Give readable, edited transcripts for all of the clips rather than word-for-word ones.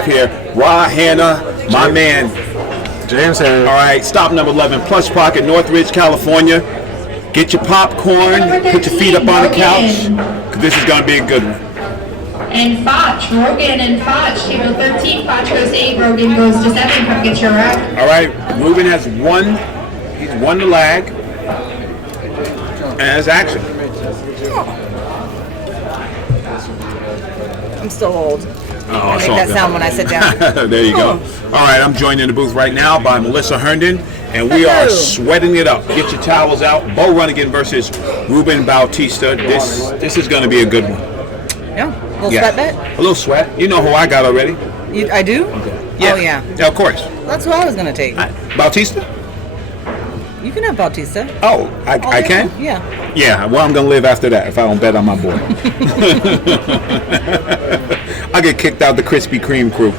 live here. Rod Hanna, my man. James Hanna. All right, stop number 11, Plush Pocket, Northridge, California. Get your popcorn, put your feet up on the couch, because this is going to be a good one. And Foch, Rogan and Foch, table 13, Foch goes to 8, Rogan goes to 7, come get your rack. All right, Ruben has won, he's won the lag, and has action. I'm still old. Oh, I make that sound when I sit down. There you go. All right, I'm joined in the booth right now by Melissa Herndon, and we are sweating it up. Get your towels out. Beau Runigan versus Ruben Bautista. This is going to be a good one. Yeah, a little sweat bet? A little sweat. You know who I got already. I do? Okay. Yeah. Oh, yeah. Yeah, of course. That's who I was going to take. Bautista? You can have Bautista. Oh, I can? Yeah. Yeah, well, I'm going to live after that if I don't bet on my boy. I get kicked out the Krispy Kreme crew.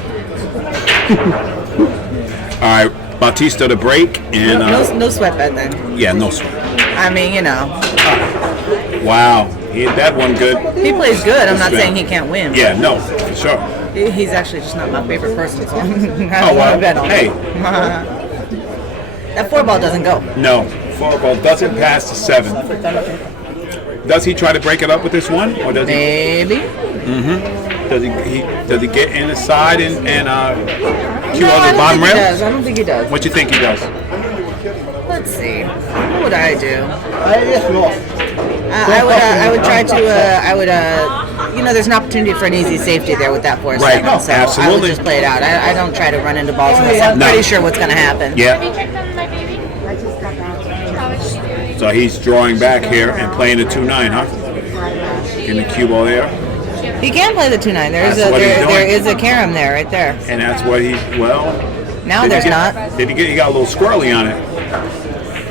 All right, Bautista to break. And no sweat bet then. Yeah, no sweat. I mean, you know. Wow, he hit that one good. He plays good. I'm not saying he can't win. Yeah, no, for sure. He's actually just not my favorite person, so I don't Oh, well, want to bet on hey. That 4 ball doesn't go. No, 4 ball doesn't pass the 7. Does he try to break it up with this one, or does Maybe. he? Does he get in the side and cue on the bottom rail? I don't think he does. What you think he does? Let's see. What would I do? I would try to. You know, there's an opportunity for an easy safety there with that 4-7. Right. So Absolutely. I would just play it out. I don't try to run into balls unless I'm pretty sure what's going to happen. Yeah. So he's drawing back here and playing the 2-9, huh? Getting the cue ball there. He can play the 2-9. There is a carom there, right there. And that's what Now there's not. He got a little squirrely on it.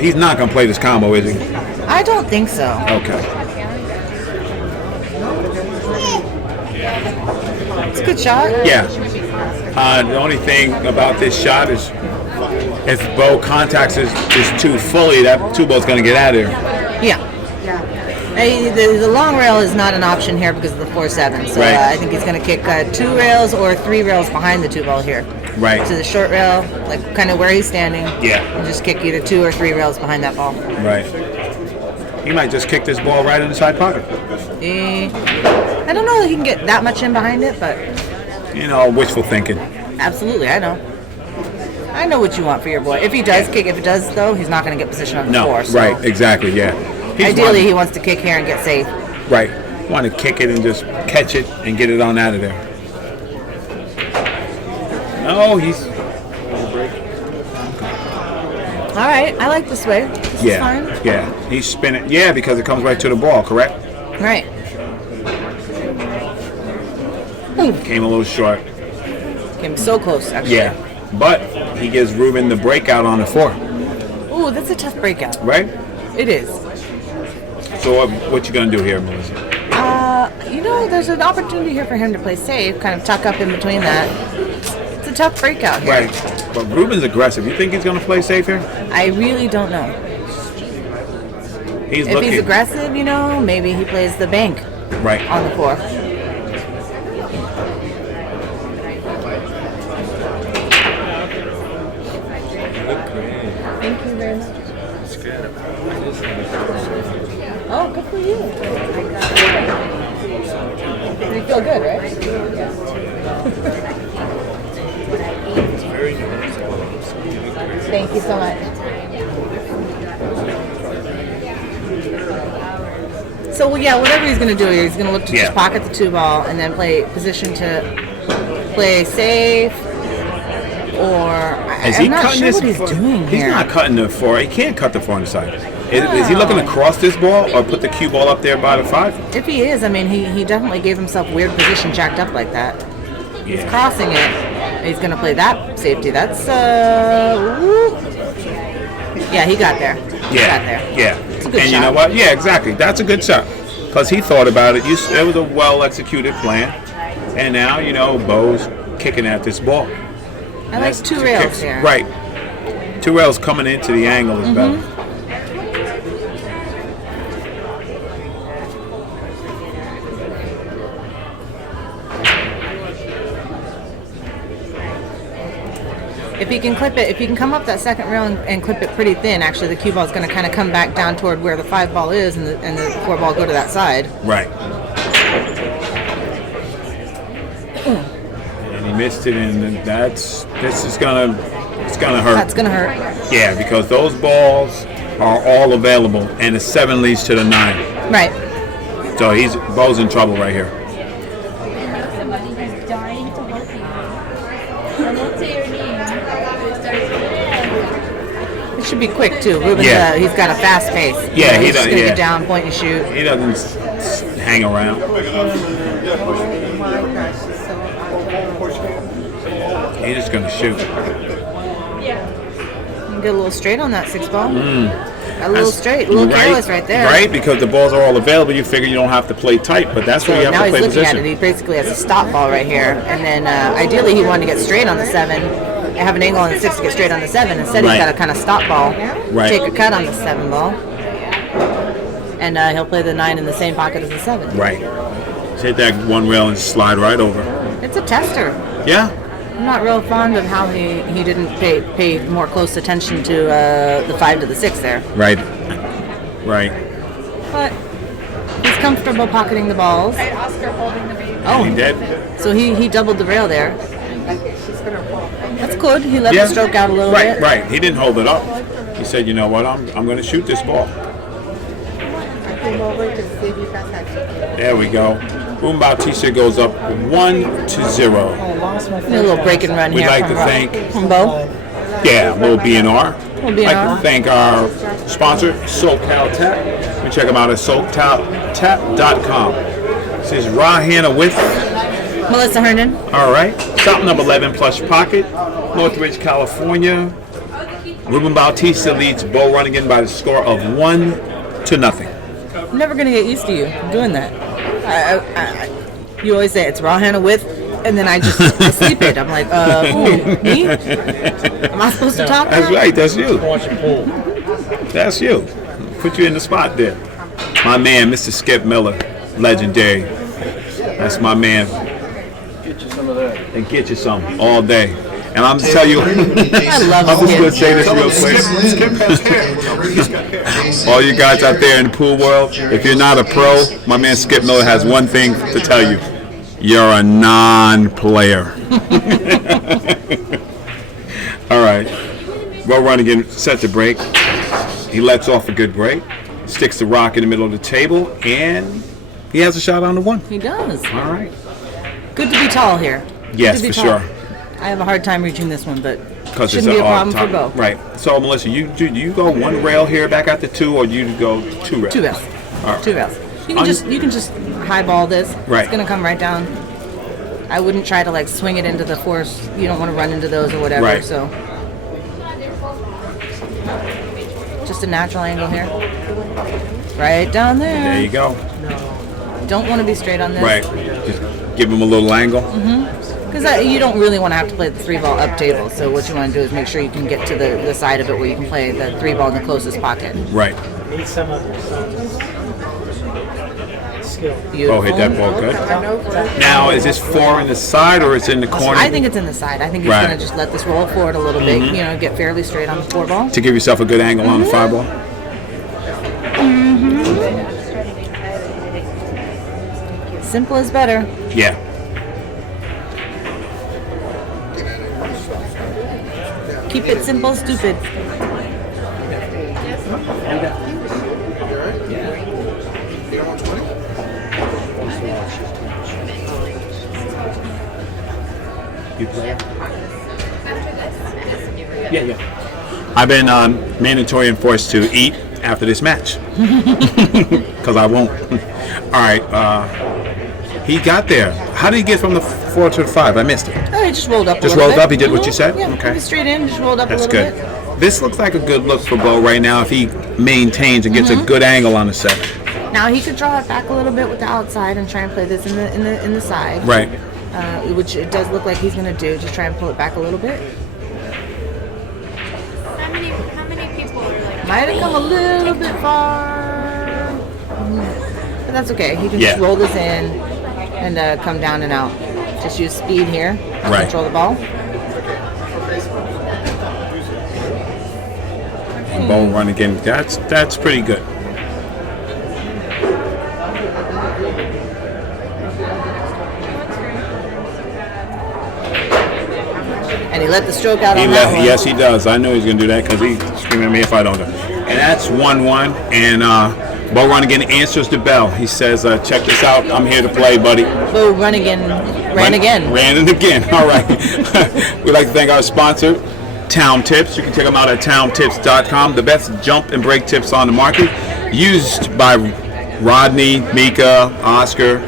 He's not going to play this combo, is he? I don't think so. Okay. It's a good shot. Yeah. The only thing about this shot is if Beau contacts his 2 fully, that 2 ball's going to get out of there. Yeah. The long rail is not an option here because of the 4-7. So Right. I think he's going to kick 2 rails or 3 rails behind the 2 ball here. Right. To the short rail, like kind of where he's standing. Yeah. And just kick either 2 or 3 rails behind that ball. Right. He might just kick this ball right in the side pocket. I don't know that he can get that much in behind it, but... You know, wishful thinking. Absolutely, I know. I know what you want for your boy. If he does kick, if it does, though, he's not going to get position on the 4. So right, exactly, yeah. Ideally, he wants to kick here and get safe. Right. Want to kick it and just catch it and get it on out of there. No, he's... All right, I like this way. This is fine. Yeah, he's spinning. Yeah, because it comes right to the ball, correct? Right. Came a little short. Came so close, actually. Yeah, but he gives Ruben the breakout on the 4. Ooh, that's a tough breakout. Right? It is. So what you gonna do here, Melissa? You know, there's an opportunity here for him to play safe, kind of tuck up in between that. It's a tough breakout here. Right, but Ruben's aggressive. You think he's gonna play safe here? I really don't know. He's if looking. he's aggressive, you know, maybe he plays the bank right on the 4. Thank you very much. Oh, good for you. You feel good, right? Thank you so much. So, well, yeah, whatever he's going to do here, he's going to look to just pocket the 2 ball and then play position to play safe. Or I'm not sure what he's doing here. He's not cutting the 4. He can't cut the 4 on the side. Is he looking to cross this ball or put the cue ball up there by the 5? If he is, I mean, he definitely gave himself weird position jacked up like that. He's crossing it. He's going to play that safety. That's, yeah, he got there. He got there. Yeah. It's a good shot. You know what? Yeah, exactly. That's a good shot. Because he thought about it. It was a well-executed plan. And now, you know, Beau's kicking at this ball. I like 2 rails here. Right. 2 rails coming into the angle is better. If he can clip it, if he can come up that second rail and clip it pretty thin, actually the cue ball is going to kind of come back down toward where the 5 ball is, and the 4 ball go to that side. Right. And he missed it, and it's gonna hurt. That's gonna hurt. Yeah, because those balls are all available, and the 7 leads to the 9. Right. So Beau's in trouble right here. Somebody who's dying to help you. I won't say your name. It starts with It should be quick too. Ruben, Yeah. he's got a fast pace. Yeah, he he's does. just gonna Yeah. get down, point and shoot. He doesn't hang around. He's just gonna shoot. You can get a little straight on that 6 ball. A little straight, a little careless right there. Right, because the balls are all available. You figure you don't have to play tight, but that's where you have Now to he's play looking position. at it. He basically has a stop ball right here, and then ideally he wanted to get straight on the 7, and have an angle on the 6 to get straight on the 7. Instead, Right. he's got a kind of stop ball, Right. take a cut on the 7 ball, and he'll play the 9 in the same pocket as the 7. Right. Just hit that one rail and slide right over. It's a tester. Yeah. I'm not real fond of how he didn't pay more close attention to the 5 to the 6 there. Right. Right. But he's comfortable pocketing the balls. Oscar holding the baby. Oh, He did. so he doubled the rail there. That's good. He let Yeah. the stroke out a little Right. bit. Right. He didn't hold it up. He said, "You know what? I'm going to shoot this ball." There we go. Ruben Bautista goes up 1-0. A little break and run We'd here like from, to thank, from Beau. yeah, little B&R. Little We'd like B&R. to thank our sponsor, SoCal Tap. You can check them out at SoCalTap.com. This is Hannah with, Melissa Herndon. all right, stop number 11, Plush Pocket, Northridge, California. Ruben Bautista leads Beau Runigan by the score of 1-0. I'm never gonna get used to you doing that. You always say it's Hannah with, and then I sleep it. I'm like, who, me? Am I supposed to talk? That's now? right, that's you. That's you. Put you in the spot there. My man, Mr. Skip Miller, legendary. That's my man. Get you some of that. And get you some all day. And I'm to tell you, I love I'm just going to Skip. say this real quick. All you guys out there in the pool world, if you're not a pro, my man Skip Miller has one thing to tell you. You're a non-player. All right. Beau Runigan set the break. He lets off a good break. Sticks the rock in the middle of the table, and he has a shot on the 1. He does. All right. Good to be tall here. Yes, Good to for be tall. sure. I have a hard time reaching this one, but Because shouldn't be a problem for Beau. Right. So, Melissa, do you go 1 rail here back out to 2, or do you go 2 rails? 2 rails. All right. 2 rails. You can just highball this. Right. It's gonna come right down. I wouldn't try to like swing it into the force. You don't want to run into those or whatever. Right. So just a natural angle here. Right down there. There you go. Don't want to be straight on this. Right. Just give him a little angle. Because you don't really want to have to play the 3 ball up table. So what you want to do is make sure you can get to the side of it where you can play the 3 ball in the closest pocket. Right. Need some of your son's skill. Beautiful. Oh, hit that ball good. Now, is this 4 in the side or it's in the corner? I think it's in the side. I think he's Right. going to just let this roll forward a little bit. You know, get fairly straight on the 4 ball. To give yourself a good angle on the 5 ball? Simple is better. Yeah. Keep it simple, stupid. You play? Yeah. I've been mandatory enforced to eat after this match. Because I won't. All right. He got there. How did he get from the 4 to the 5? I missed it. Oh, he just rolled up. Just a little rolled bit. up? He did what you said? Yeah, Okay. maybe straight in. Just rolled up That's a little good. bit. This looks like a good look for Beau right now if he maintains and gets a good angle on the 7. Now he could draw it back a little bit with the outside and try and play this in the side. Right. Which it does look like he's going to do. Just try and pull it back a little bit. How many people are like? Might have come a little bit far, but that's okay. He can Yeah. just roll this in and come down and out. Just use speed here. Right. Control the ball. And Beau Runigan. That's pretty good. And he let the stroke out on that one. Yes, he does. I know he's going to do that because he's screaming at me if I don't do it. And that's 1-1. And Beau Runigan answers the bell. He says, check this out. I'm here to play, buddy. Beau Runigan ran again. Ran it again. All right. We'd like to thank our sponsor, Town Tips. You can check them out at towntips.com. The best jump and break tips on the market. Used by Rodney, Mika, Oscar,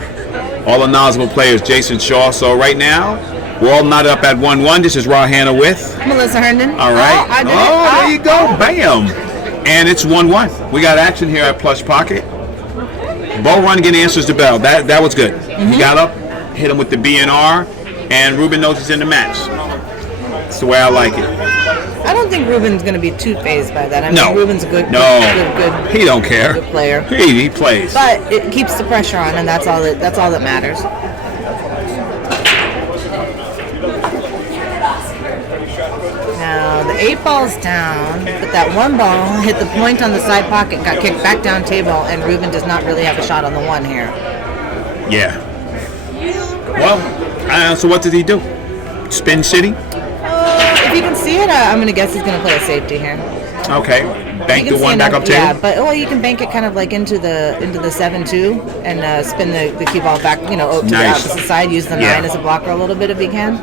all the knowledgeable players, Jason Shaw. So right now, we're all knotted up at 1-1. This is Raw Hannah with Melissa Herndon. All right. I did it. There you go. Bam. And it's 1-1. We got action here at Plush Pocket. Beau Runigan answers the bell. That was good. He got up, hit him with the BNR, and Ruben knows he's in the match. That's the way I like it. I don't think Ruben's going to be too phased by that. I mean, No. Ruben's a good He don't care. good player. He plays. But it keeps the pressure on, and that's all that matters. Now the 8 ball's down, but that 1 ball hit the point on the side pocket, got kicked back down table, and Ruben does not really have a shot on the 1 here. Yeah. Well, so what did he do? Spin City? If you can see it, I'm going to guess he's going to play a safety here. Okay. Bank You the can 1 see back enough- up table? Yeah, but you can bank it kind of like into the 7-2 and spin the cue ball back, to the Nice. opposite side. Use the 9 Yeah. as a blocker a little bit if he can.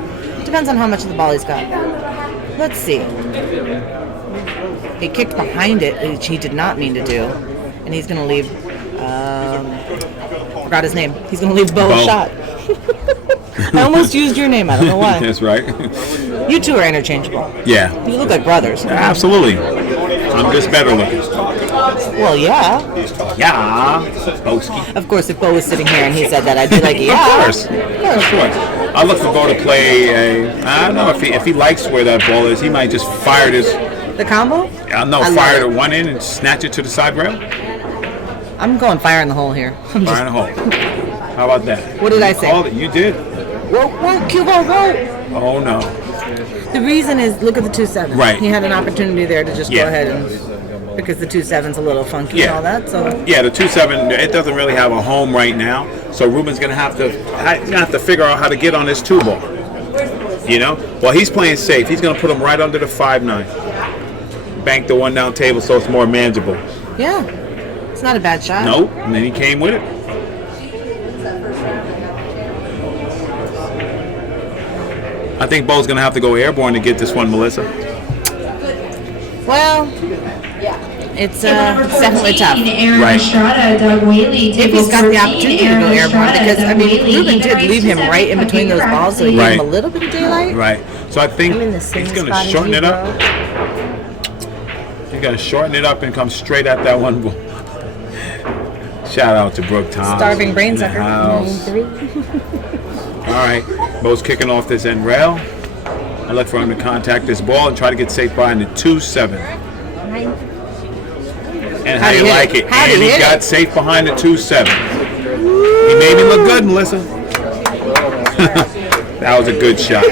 Depends on how much of the ball he's got. Let's see. He kicked behind it, which he did not mean to do, and he's going to leave. Forgot his name. He's going to leave Beau a Beau. shot. I almost used your name. I don't know why. That's right. You two are interchangeable. Yeah. You look like brothers. Absolutely. I'm just better looking. Well, yeah. Yeah. Boski. Of course, if Beau was sitting here and he said that, I'd be like, yeah. Of course. I look for Beau to play I don't know if he likes where that ball is. He might just fire this. The combo? I don't know, fire the 1 in and snatch it to the side rail. I'm going fire in the hole here. Fire in the hole. How about that? What did I say? Called it. You did. Whoa, cue ball, whoa. Oh no. The reason is, look at the 2-7. Right. He had an opportunity there to just Yeah. go ahead and, because the 2-7's a little funky and all that, so. Yeah, the 2-7, it doesn't really have a home right now. So Ruben's gonna have to figure out how to get on this 2 ball. Well, he's playing safe. He's gonna put him right under the 5-9. Bank the 1 down table so it's more manageable. Yeah. It's not a bad shot. Nope. And then he came with it. I think Beau's gonna have to go airborne to get this one, Melissa. Well, it's definitely tough. Aaron Right. Estrada, Doug Whaley, If he's got the 14, opportunity to go Aaron airborne, Estrada, because, Doug Whaley, Ruben did leave him right in between those balls, so he gave him a Right. little bit of daylight. Right. So I think I'm in the same he's gonna spot as shorten you, it up. bro. He's gonna shorten it up and come straight at that 1 ball. Shout out to Brooke Thomas. Starving brain in the sucker. house. All right. Beau's kicking off this end rail. I look for him to contact this ball and try to get safe behind the 2-7. And how How'd you he hit like it? it? How'd And he he hit got it? safe behind the 2-7. He made me look good, Melissa. That was a good shot.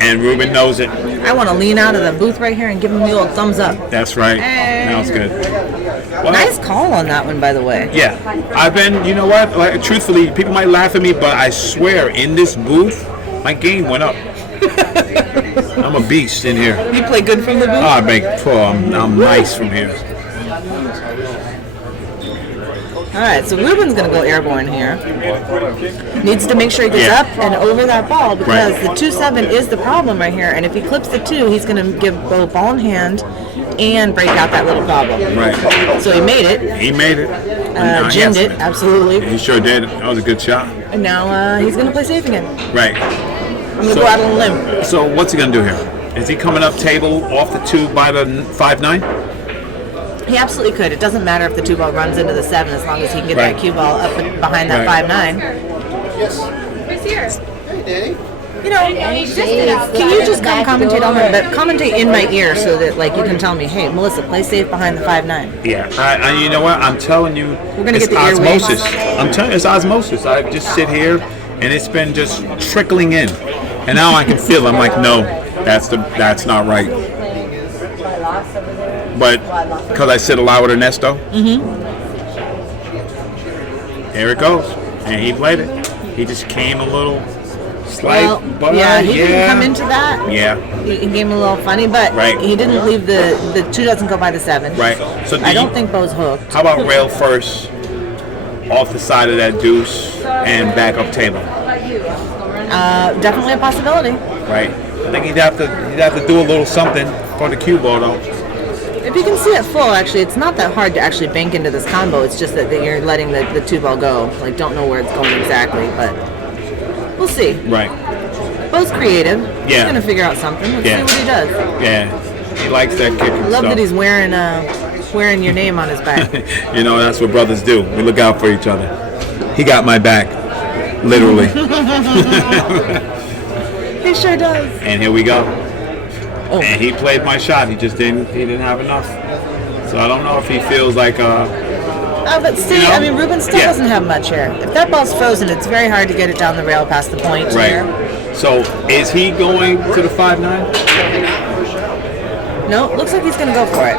And Ruben knows it. I want to lean out of the booth right here and give him the old thumbs up. That's right. That was good. Well, Nice call on that one, by the way. yeah, I've been, you know what, like, truthfully, people might laugh at me, but I swear, in this booth, my game went up. I'm a beast in here. You play good from the booth? I'm nice from here. All right, so Ruben's going to go airborne here. Needs to make sure he gets Yeah. up and over that ball because Right. the 2-7 is the problem right here. And if he clips the 2, he's going to give Beau ball in hand and break out that little problem. Right. So he made it, He made it. gymmed it, Yes, absolutely. he sure did. That was a good shot. And now he's going to play safe again. Right. I'm going to go out on a limb. So what's he going to do here? Is he coming up table off the 2 by the 5-9? He absolutely could. It doesn't matter if the 2 ball runs into the 7 as long as he can get Right. that cue ball up behind that Right. 5-9. Who's here? Can you just come commentate on it, but commentate in my ear so that you can tell me, hey, Melissa, play safe behind the 5-9. Yeah. You know what? I'm telling you, We're gonna it's get the earwaves. osmosis. I'm telling you, it's osmosis. I just sit here, and it's been just trickling in, and now I can feel. I'm like, no, that's not right. but because I sit a lot with Ernesto, there it goes, and he played it. He just came a little slight, but yeah, he didn't come into that. Yeah, he came a little funny, but he didn't leave the 2 doesn't go by the 7. Right. So I don't think Beau's hooked. How about rail first, off the side of that deuce, and back up table? Definitely a possibility. Right. I think he'd have to do a little something for the cue ball though. If you can see it full, actually, it's not that hard to actually bank into this combo. It's just that you're letting the 2 ball go. Like, don't know where it's going exactly, but we'll see. Right. Beau's creative. Yeah. He's gonna figure out something. Let's see what he does. Yeah. He likes that kick. I love that he's wearing your name on his back. You know, that's what brothers do. We look out for each other. He got my back, literally. He sure does. And here we go. Oh. And he played my shot. He just didn't have enough. So I don't know if he feels like but see, I mean, Ruben still doesn't have much here. If that ball's frozen, it's very hard to get it down the rail past the point here. So is he going to the 5-9? No, looks like he's going to go for it.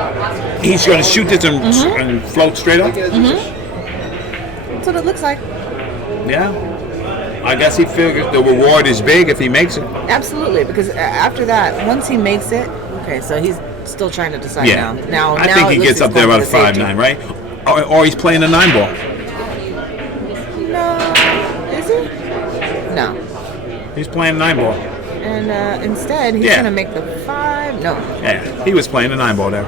He's going to shoot this and float straight up? That's what it looks like. Yeah. I guess he figures the reward is big if he makes it. Absolutely, because after that, once he makes it, okay, so he's still trying to decide now. I think he gets up there about a 5-9, right? Or he's playing a 9 ball. No, is he? No. He's playing a 9 ball. And instead, he's going to make the 5. No. Yeah, he was playing a 9 ball there.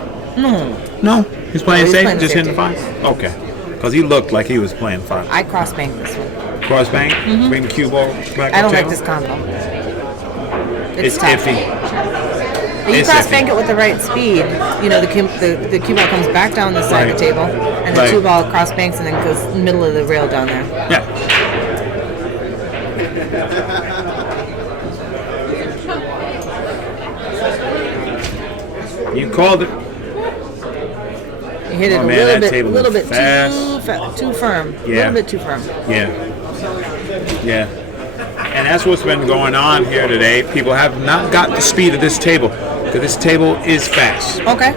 No. He's playing safe, just hitting the 5? Okay. Because he looked like he was playing 5. I cross-bank this one. Cross bank, bring the cue ball back. I don't like this combo. It's iffy. You cross bank it with the right speed. You know, the cue ball comes back down the side of the table, and the 2 ball cross banks and then goes middle of the rail down there. Yeah. You called it. You hit it a little bit too firm. Yeah. A little bit too firm. Yeah. And that's what's been going on here today. People have not got the speed of this table because this table is fast. Okay.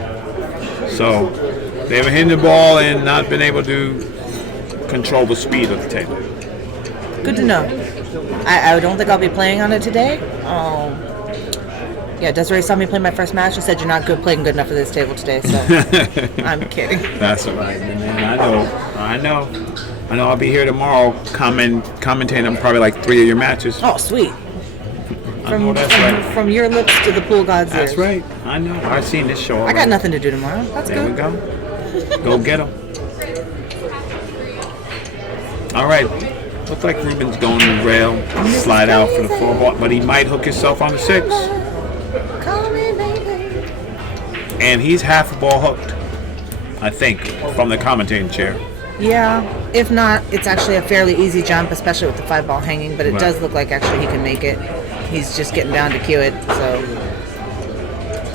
So they've been hitting the ball and not been able to control the speed of the table. Good to know. I don't think I'll be playing on it today. Yeah, Desiree saw me play my first match. She said you're not playing good enough for this table today, so I'm kidding. That's all right, man. I know. I'll be here tomorrow commentating on probably like 3 of your matches. Oh, sweet. Right. From your lips to the pool god's ears. That's right. I know. I've seen this show already. I got nothing to do tomorrow. That's there good. There we go. Go get them. All right. Looks like Ruben's going to the rail, slide out for the 4 ball, but he might hook himself on the 6. And he's half a ball hooked, I think, from the commentating chair. Yeah, if not, it's actually a fairly easy jump, especially with the 5 ball hanging, but it does look like actually he can make it. He's just getting down to cue it, so.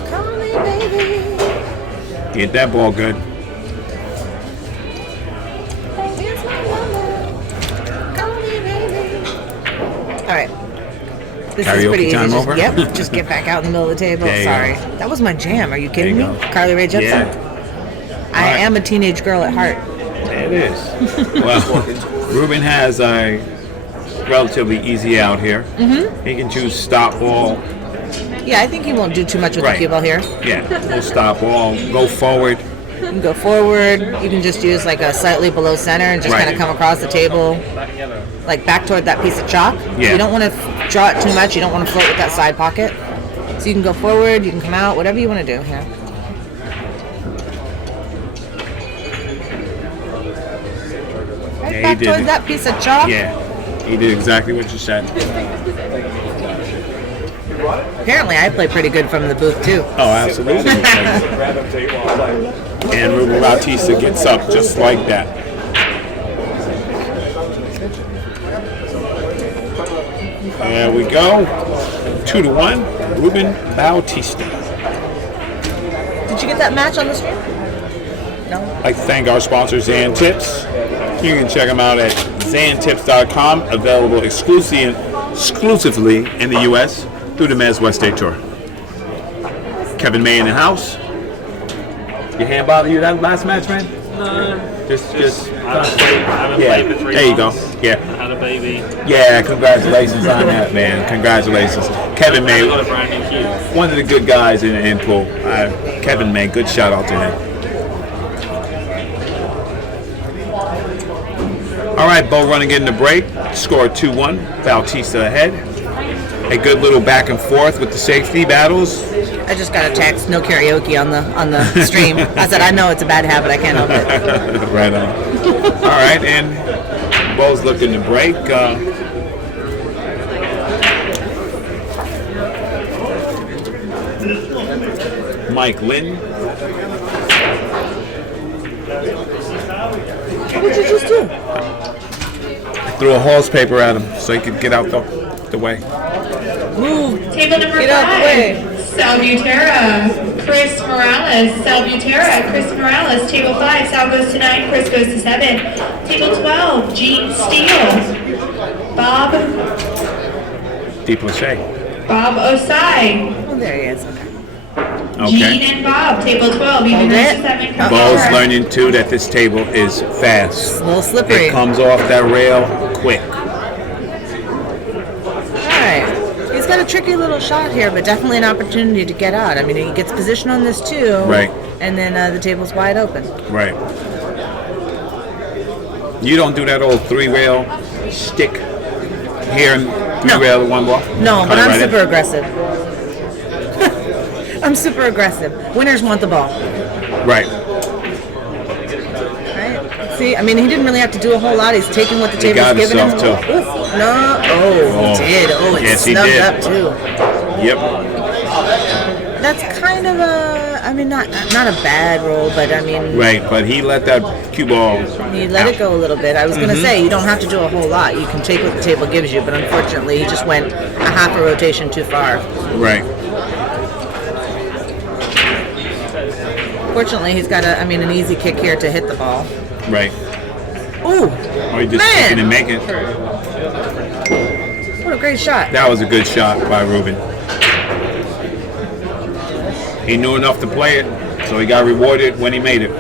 Call me, baby. Get that ball good. Here's my number. Call me, baby. All right. This is pretty easy. Time over? Yep, just get back out in the middle of the table. Sorry. That was my jam. Are you kidding me? Carly Rae Jepsen? Yeah. I am a teenage girl at heart. It is. Well, Ruben has a relatively easy out here. He can choose stop ball. Yeah, I think he won't do too much with the cue ball here. Yeah, we'll stop ball, go forward. You can go forward. You can just use like a slightly below center and just kind of come across the table, like back toward that piece of chalk. Yeah. You don't want to draw it too much. You don't want to float with that side pocket. So you can go forward, you can come out, whatever you want to do here. Right back towards that piece of chalk. Yeah, he did exactly what you said. Apparently, I play pretty good from the booth too. Oh, absolutely. And Ruben Bautista gets up just like that. There we go. 2-1, Ruben Bautista. Did you get that match on the stream? No. I'd like to thank our sponsor, Zan Tips. You can check them out at zantips.com, available exclusively in the U.S. through the MWST Tour. Kevin May in the house. Your hand bother you that last match, man? No. Just. I haven't played for 3 There you go. months. Yeah. I had a baby. Yeah, congratulations on that, man. Congratulations. Kevin I May, got a brand new cue. one of the good guys in pool. Kevin May, good shout out to him. All right, Beau running in the break. Score 2-1. Bautista ahead. A good little back and forth with the safety battles. I just got a text, no karaoke on the stream. I said, I know it's a bad habit, I can't help it. Right on. All right, and Beau's looking to break. Mike Lynn. What did you just do? Threw a horse paper at him so he could get out the way. Move. Table number Get out the way. 5. Salbutera, Chris Morales. Salbutera, Chris Morales. Table 5, Sal goes to 9, Chris goes to 7. Table 12, Gene Steele. Bob DePlache. Osai. Oh, there he is. Okay. Gene Okay. and Bob. Table 12, even Hold goes it. to 7. Come Beau's over. learning too that this table is fast. A little slippery. It comes off that rail quick. Alright. He's got a tricky little shot here, but definitely an opportunity to get out. I mean, he gets position on this too. Right. And then the table's wide open. Right. You don't do that old 3-rail stick here and 3-rail one ball? No, but Cut it I'm right in? super aggressive. I'm super aggressive. Winners want the ball. Right. Right? See, I mean, he didn't really have to do a whole lot. He's taking what the He table's got giving him. himself, too. Oof, no. Oh, he did. Oh, it Yes, he snubbed did. up too. Yep. That's kind of a, I mean, not a bad roll, but I mean, Right, but he let that cue ball. you let it go a little bit. I was going to say, you don't have to do a whole lot. You can take what the table gives you, but unfortunately, he just went a half a rotation too far. Right. Fortunately, he's got an easy kick here to hit the ball. Right. Ooh, Or he just Man. kicking and making. what a great shot. That was a good shot by Ruben. He knew enough to play it, so he got rewarded when he made it.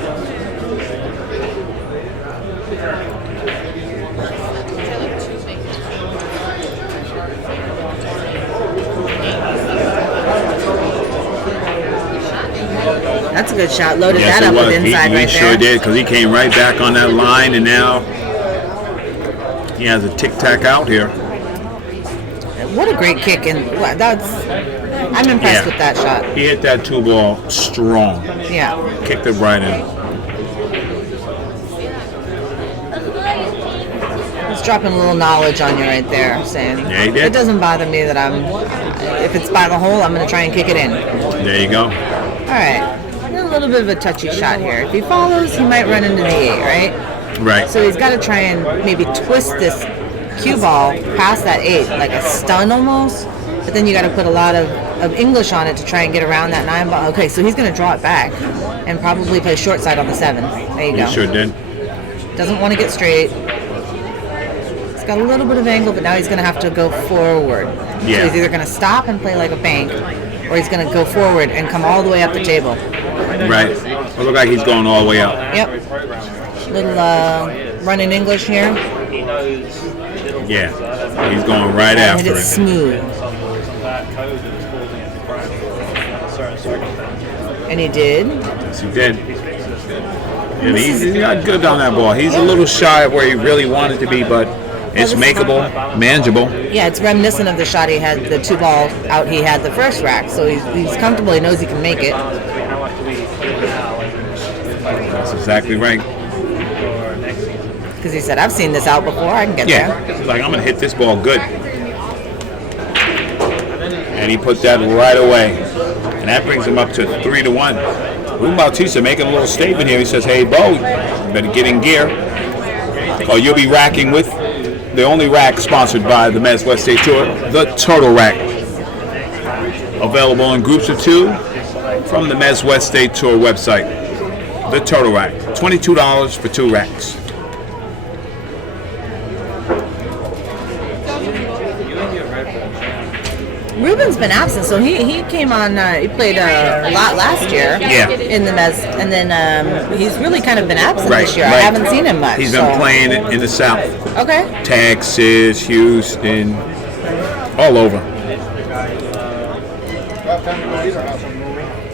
That's a good shot. Loaded Yes, that it up was. with inside He right sure there. did, because he came right back on that line, and now he has a tic-tac out here. What a great kick, and I'm impressed Yeah. with that shot. He hit that 2-ball strong. Yeah. Kicked it right in. He's dropping a little knowledge on you right there, saying, Yeah, he did. it doesn't bother me that if it's by the hole, I'm going to try and kick it in. There you go. All right. A little bit of a touchy shot here. If he follows, he might run into the 8, right? Right. So he's got to try and maybe twist this cue ball past that 8, like a stun almost. But then you got to put a lot of English on it to try and get around that 9 ball. Okay, so he's going to draw it back and probably play short side on the 7. There you He go. sure did. Doesn't want to get straight. He's got a little bit of angle, but now he's going to have to go forward. Yeah. So he's either going to stop and play like a bank, or he's going to go forward and come all the way up the table. Right. It looked like he's going all the way up. Yep. Little run in English here. Yeah. He's going right Hit after it it. smooth. And he did. Yes, he did. And he got good on that ball. He's a little shy of where he really wanted to be, but it's makeable, manageable. Yeah, it's reminiscent of the shot he had, the 2 ball out he had the first rack. So he's comfortable. He knows he can make it. That's exactly right. Because he said, I've seen this out before. I can get Yeah. there. He's like, I'm going to hit this ball good. And he put that right away. And that brings him up to 3-1. Ruben Bautista making a little statement here. He says, hey, Beau, you better get in gear. Or you'll be racking with the only rack sponsored by the Mezz West State Tour, the Turtle Rack. Available in groups of 2 from the Mezz West State Tour website. The Turtle Rack. $22 for 2 racks. Ruben Ruben's been absent, so he came on. He played a lot last year. Yeah. In the Mezz, and then he's really kind of been absent Right, this year. right. I haven't seen him much. He's been playing in the South. Okay. Texas, Houston, all over. I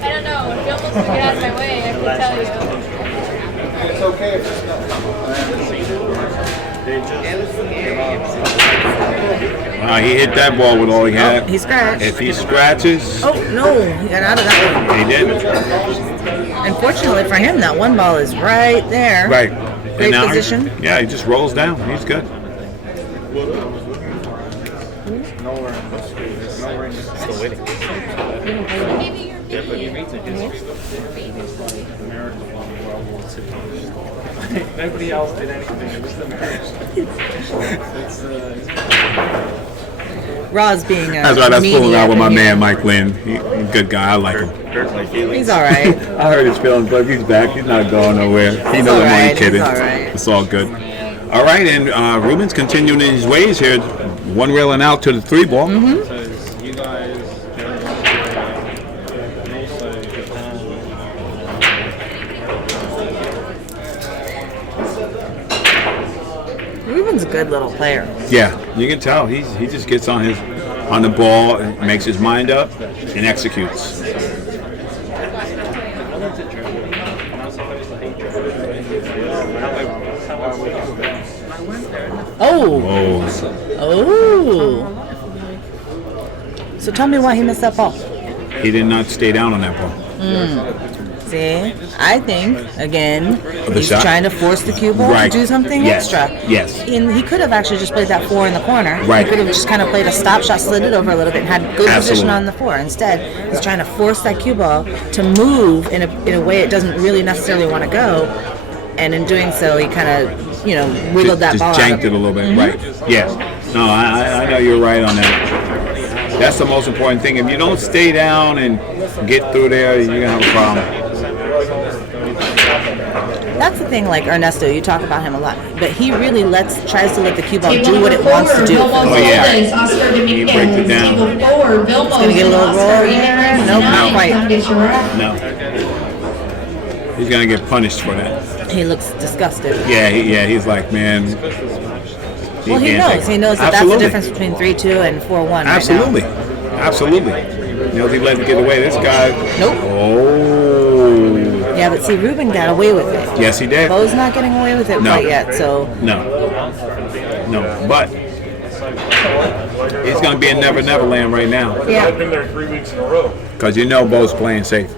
don't know. If you almost get out of my way, I can tell you. It's okay if it's not. He hit that ball with all he had. He scratched. If he scratches, Oh no, he got out of that one. he did. Unfortunately for him, that one ball is right there. Right. Great now position. Yeah, he just rolls down. He's good. Maybe you're Nobody else did anything. It was the Roz being a That's why that's fooling media out with my here. man Mike Lynn. He's a good guy. I like him. He's all right. I heard his feelings, but he's back. He's not going nowhere. He He's knows all I'm only right. kidding. He's all right. It's all good. All right, and Ruben's continuing in his ways here. One railing out to the 3 ball. Mm-hmm. You guys, Ruben's a good little player. Yeah, you can tell. He just gets on the ball, and makes his mind up, and executes. Oh, Oh, oh. So tell me why he missed that ball. he did not stay down on that ball. See, I think again he's shot? trying to force the cue ball Right. to do something Yes. extra. Yes. And he could have actually just played that 4 in the corner. Right. He could have just kind of played a stop shot, slid it over a little bit, and had good position Absolutely. on the 4. Instead, he's trying to force that cue ball to move in a way it doesn't really necessarily want to go. And in doing so, he kind of wiggled that Just ball janked out it a little bit, right? Yes. No, I know you're right on that. That's the most important thing. If you don't stay down and get through there, you're gonna have a problem. That's the thing, like Ernesto, you talk about him a lot, but he really tries to let the cue ball do what it wants to do. Oh, yeah. Oscar He breaks it down. Table 4, Vilmos. gonna get a little roll here. Nope, not quite. No. He's gonna get punished for that. He looks disgusted. Yeah, he's like, man. Well, he can't knows. take it. He knows that Absolutely. that's the difference between 3-2 and 4-1 Absolutely. right now. Absolutely. You know, he let it get away. This guy. Nope. Oh. Yeah, but see, Ruben got away with it. Yes, he did. Beau's not getting away with it No. quite yet, so No. But it's gonna be a never land right now. yeah. I've been there 3 weeks in a row. Because you know Beau's playing safe.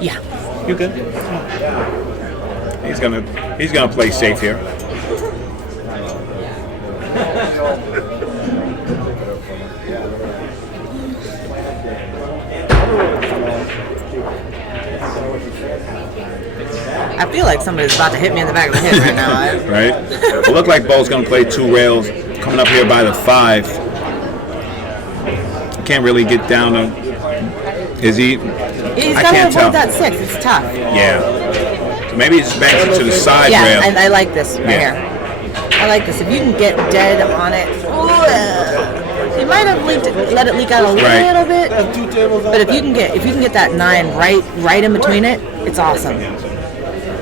Yeah. You good? He's gonna play safe here. I feel like somebody's about to hit me in the back of the head right now. Right? It looked like Beau's gonna play 2 rails coming up here by the 5. Can't really get down to. Is he? He's I got to can't tell. avoid that 6. It's tough. Yeah. So maybe he just banks it to the side Yeah, rail. I like this right Yeah. here. I like this. If you can get dead on it, you might have let it leak out a Right. little bit. But if you can get that 9 right in between it, it's awesome.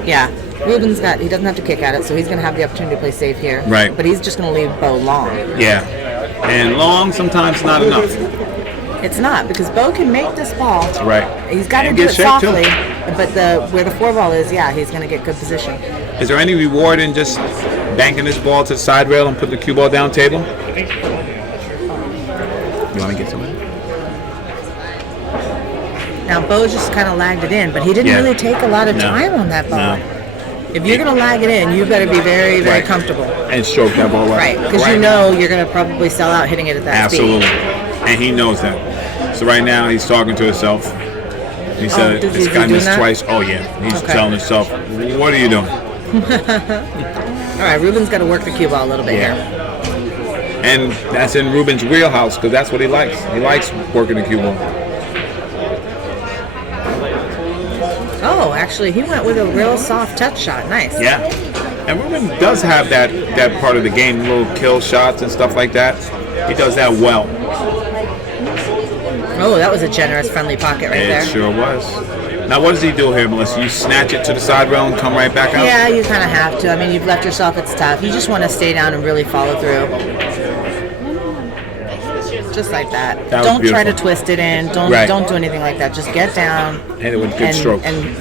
Yeah. Ruben's he doesn't have to kick at it, so he's going to have the opportunity to play safe here. Right. But he's just going to leave Beau long. Yeah. And long sometimes not enough. It's not, because Beau can make this ball. Right. He's got to And do get it shaped, too. softly. But where the 4 ball is, yeah, he's going to get good position. Is there any reward in just banking this ball to the side rail and put the cue ball down table? You want to get some? Now, Beau just kind of lagged it in, but he didn't Yeah. really take a lot of No. time on that ball. No. If you're going to lag it in, you better be very, very Right. comfortable. And stroke that ball right. Right, because you know you're going to probably sell out hitting it at that Absolutely. speed. And he knows that. So right now he's talking to himself. He said, is this he guy doing missed that? twice. Oh, yeah. He's Okay. telling himself, what are you doing? All right, Ruben's got to work the cue ball a little bit Yeah. here. And that's in Ruben's wheelhouse because that's what he likes. He likes working the cue ball. Oh, actually, he went with a real soft touch shot. Nice. Yeah. And Ruben does have that part of the game, little kill shots and stuff like that. He does that well. Oh, that was a generous, friendly pocket right It there. sure was. Now, what does he do here, Melissa? You snatch it to the side rail and come right back out? Yeah, you kind of have to. I mean, you've left yourself, it's tough. You just want to stay down and really follow through. Just like that. That was Don't try to beautiful. twist it in. Don't Right. don't do anything like that. Just get down. Hit it with good stroke. And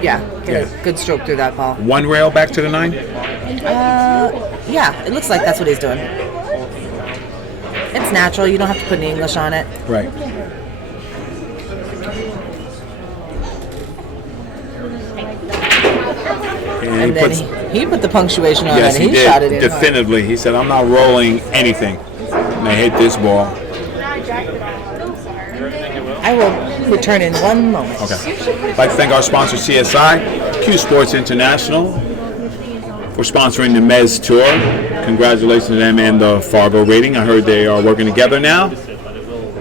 yeah, get a good stroke through that ball. One rail back to the 9? Yeah, it looks like that's what he's doing. It's natural. You don't have to put any English on it. Right. And then he put the punctuation on yes, it. he And did. shot it in. Definitively. He said, I'm not rolling anything. And I hit this ball. I will return in 1 moment. Okay. I'd like to thank our sponsor, CSI, Q Sports International, for sponsoring the Mezz Tour. Congratulations to them and the Fargo rating. I heard they are working together now.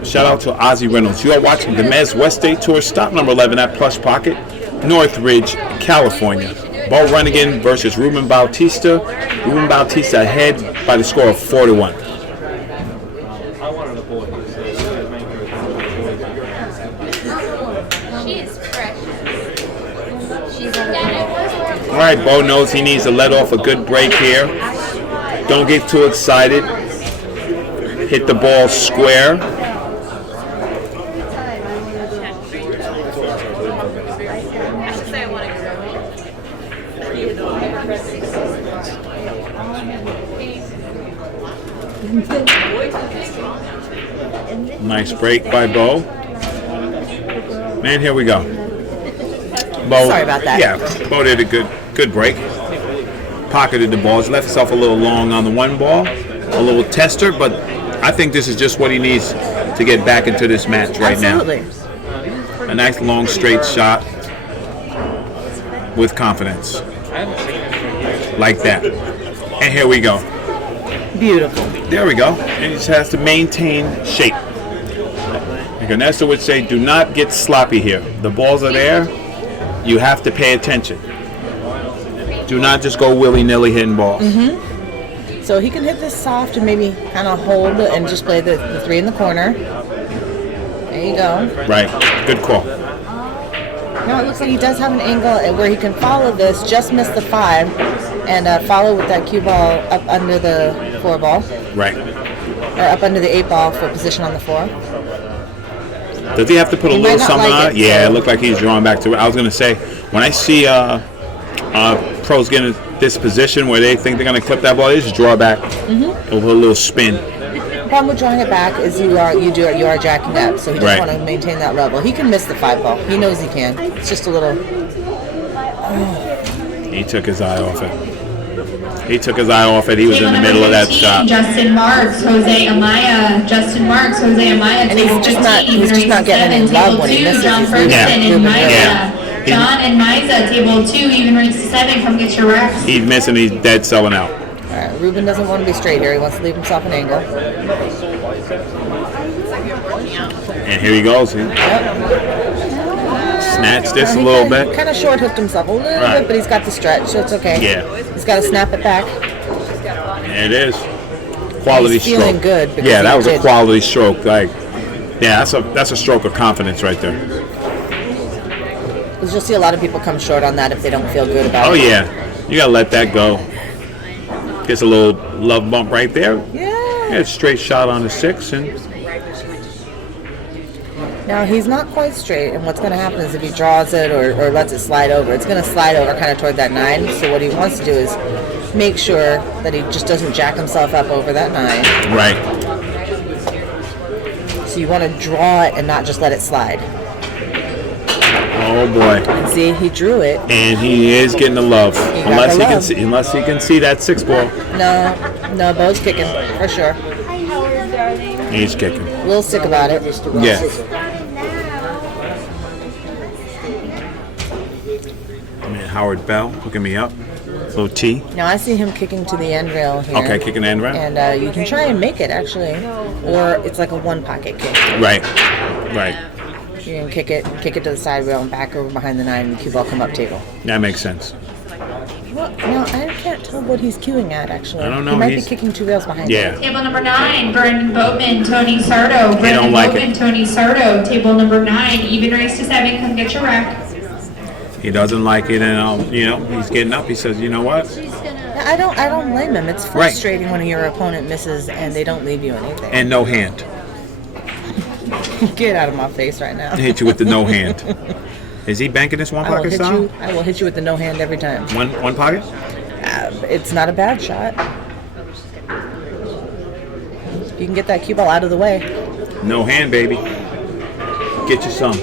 Shout out to Ozzie Reynolds. You are watching the MWST Tour, stop number 11 at Plush Pocket, Northridge, California. Beau Runigan versus Ruben Bautista. Ruben Bautista ahead by the score of 4-1. She is precious. She's got All right, Beau knows he needs to let off a good break here. Don't get too excited. Hit the ball square. Nice break by Beau. Man, here we go. Beau, Sorry about that. Yeah, Beau did a good break. Pocketed the balls, left himself a little long on the one ball, a little tester, but I think this is just what he needs to get back into this match right Absolutely. now. A nice long straight shot with confidence. Like that. And here we go. Beautiful. There we go. And he just has to maintain shape. Like Ernesto would say, do not get sloppy here. The balls are there. You have to pay attention. Do not just go willy-nilly hitting balls. So he can hit this soft and maybe kind of hold and just play the 3 in the corner. There you go. Right. Good call. Now it looks like he does have an angle where he can follow this, just miss the 5, and follow with that cue ball up under the 4 ball, Right. or up under the 8 ball for position on the 4. Does he have to put a He little might not something like on it? it, Yeah, so- it looked like he's drawing back to it. I was going to say, when I see pros get in this position where they think they're going to clip that ball, they just draw back with a little spin. The problem with drawing it back is you are jacking up, so he just Right. want to maintain that level. He can miss the 5 ball. He knows he can. It's just a little. He took his eye off it. He took his eye off it. He was in Table the number middle of that 15, shot. Justin Marks, Jose Amaya. Justin Marks, Jose Amaya. And he's Table just not- 15, he's just not getting any even love rates when he to misses. 7. John He's Ferguson Yeah. and Miza. Yeah. John and Miza, table 2, even rates to 7. Come get your reps. He's missing. He's dead selling out. All right, Ruben doesn't want to be straight here. He wants to leave himself an angle. And here he goes. He snatched this a little bit. Kind of short hooked himself a little Right. bit, but he's got the stretch, so it's okay. Yeah. He's got to snap it back. There it is. Quality He's feeling stroke. good because Yeah, that he was a did. quality stroke. Like, yeah, that's a stroke of confidence right there. Because you'll see a lot of people come short on that if they don't feel good about Oh it. yeah, you gotta let that go. Gets a little love bump right there. Yeah. Yeah, straight shot on the 6, and Now he's not quite straight, and what's going to happen is if he draws it or lets it slide over, it's going to slide over kind of toward that 9. So what he wants to do is make sure that he just doesn't jack himself up over that 9. right. So you want to draw it and not just let it slide. Oh boy, And see, he drew it. and he is getting the love. got Unless the he can love. see, unless he can see that 6 ball, No, Beau's kicking for sure. Hi, Howard, darling. he's kicking. A little sick about it. Yeah. Man, Howard Bell hooking me up. Little T. Now I see him kicking to the end rail here. Okay, kicking end rail. And you can try and make it actually, or it's like a 1 pocket kick. Right. Right. You can kick it to the side rail and back over behind the 9, and the cue ball come up table. That makes sense. Well, no, I can't tell what he's queuing at, actually. I don't know, He might he's- be kicking 2 rails behind. Yeah. Table number 9, Brendan Boatman, Tony Sardo. They Brendan don't like Boatman, it. Tony Sardo. Table number 9, even race to 7. Come get your rack. He doesn't like it, and he's getting up. He says, you know what? Yeah, I don't blame him. It's frustrating when your opponent misses and they don't leave you anything. And no hand. Get out of my face right now. Hit you with the no hand. Is he banking this one I will pocket hit style? you. I will hit you with the no hand every time. One pocket? It's not a bad shot. You can get that cue ball out of the way. No hand, baby. Get you some.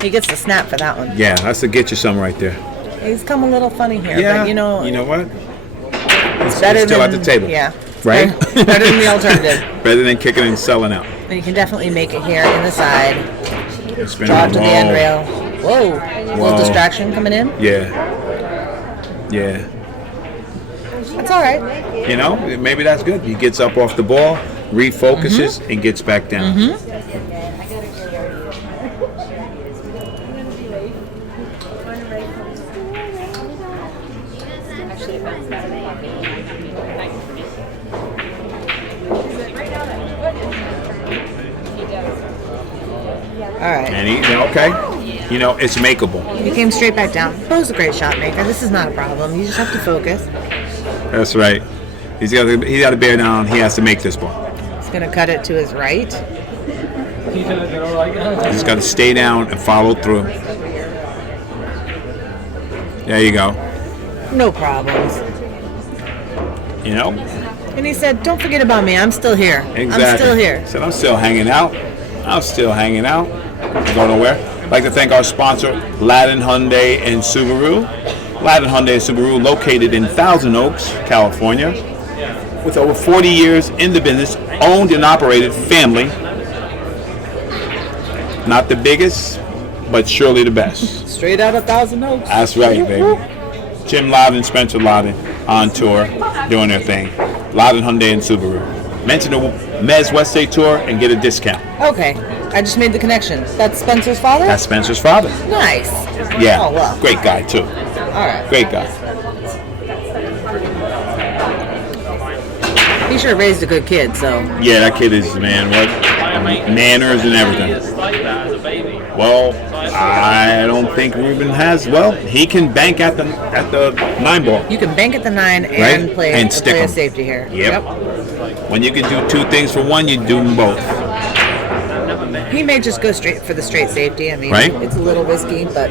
He gets the snap for that one. Yeah, that's a get you some right there. He's come a little funny here, Yeah. but you know what? It's better still than at the table. Yeah, Right? Better than the alternative. Better than kicking and selling out. And you can definitely make it here in the side. Spin Draw it. to the end rail. Whoa, Whoa. little distraction coming in. Yeah. Yeah. That's all right. Maybe that's good. He gets up off the ball, refocuses, and gets back down. All right. And it's makeable. He came straight back down. Beau's a great shot maker. This is not a problem. You just have to focus. That's right. He's got to bear down. He has to make this ball. He's gonna cut it to his right. He's got to stay down and follow through. There you go. No problems. And he said, "Don't forget about me. I'm still here. Exactly. I'm still here." Said, I'm still hanging out. Go nowhere. I'd like to thank our sponsor, Ladin Hyundai and Subaru. Ladin Hyundai and Subaru, located in Thousand Oaks, California, with over 40 years in the business, owned and operated family. Not the biggest, but surely the best. Straight out of Thousand Oaks. That's right, baby. Jim Loudon, Spencer Loudon on tour, doing their thing. Loudon Hyundai and Subaru. Mention the Mezz West State Tour and get a discount. Okay, I just made the connection. That's Spencer's father? That's Spencer's father. Nice. Yeah, Oh, well. great guy too. All right. Great guy. He sure raised a good kid, so. Yeah, that kid is, man, what? Manners and everything. Well, I don't think Ruben has. Well, he can bank at the 9 ball. You can bank at the 9 and Right? play, And play stick a 'em. safety here. Yep. When you can do 2 things for one, you do them both. He may just go straight for the straight safety. I mean, Right. it's a little risky, but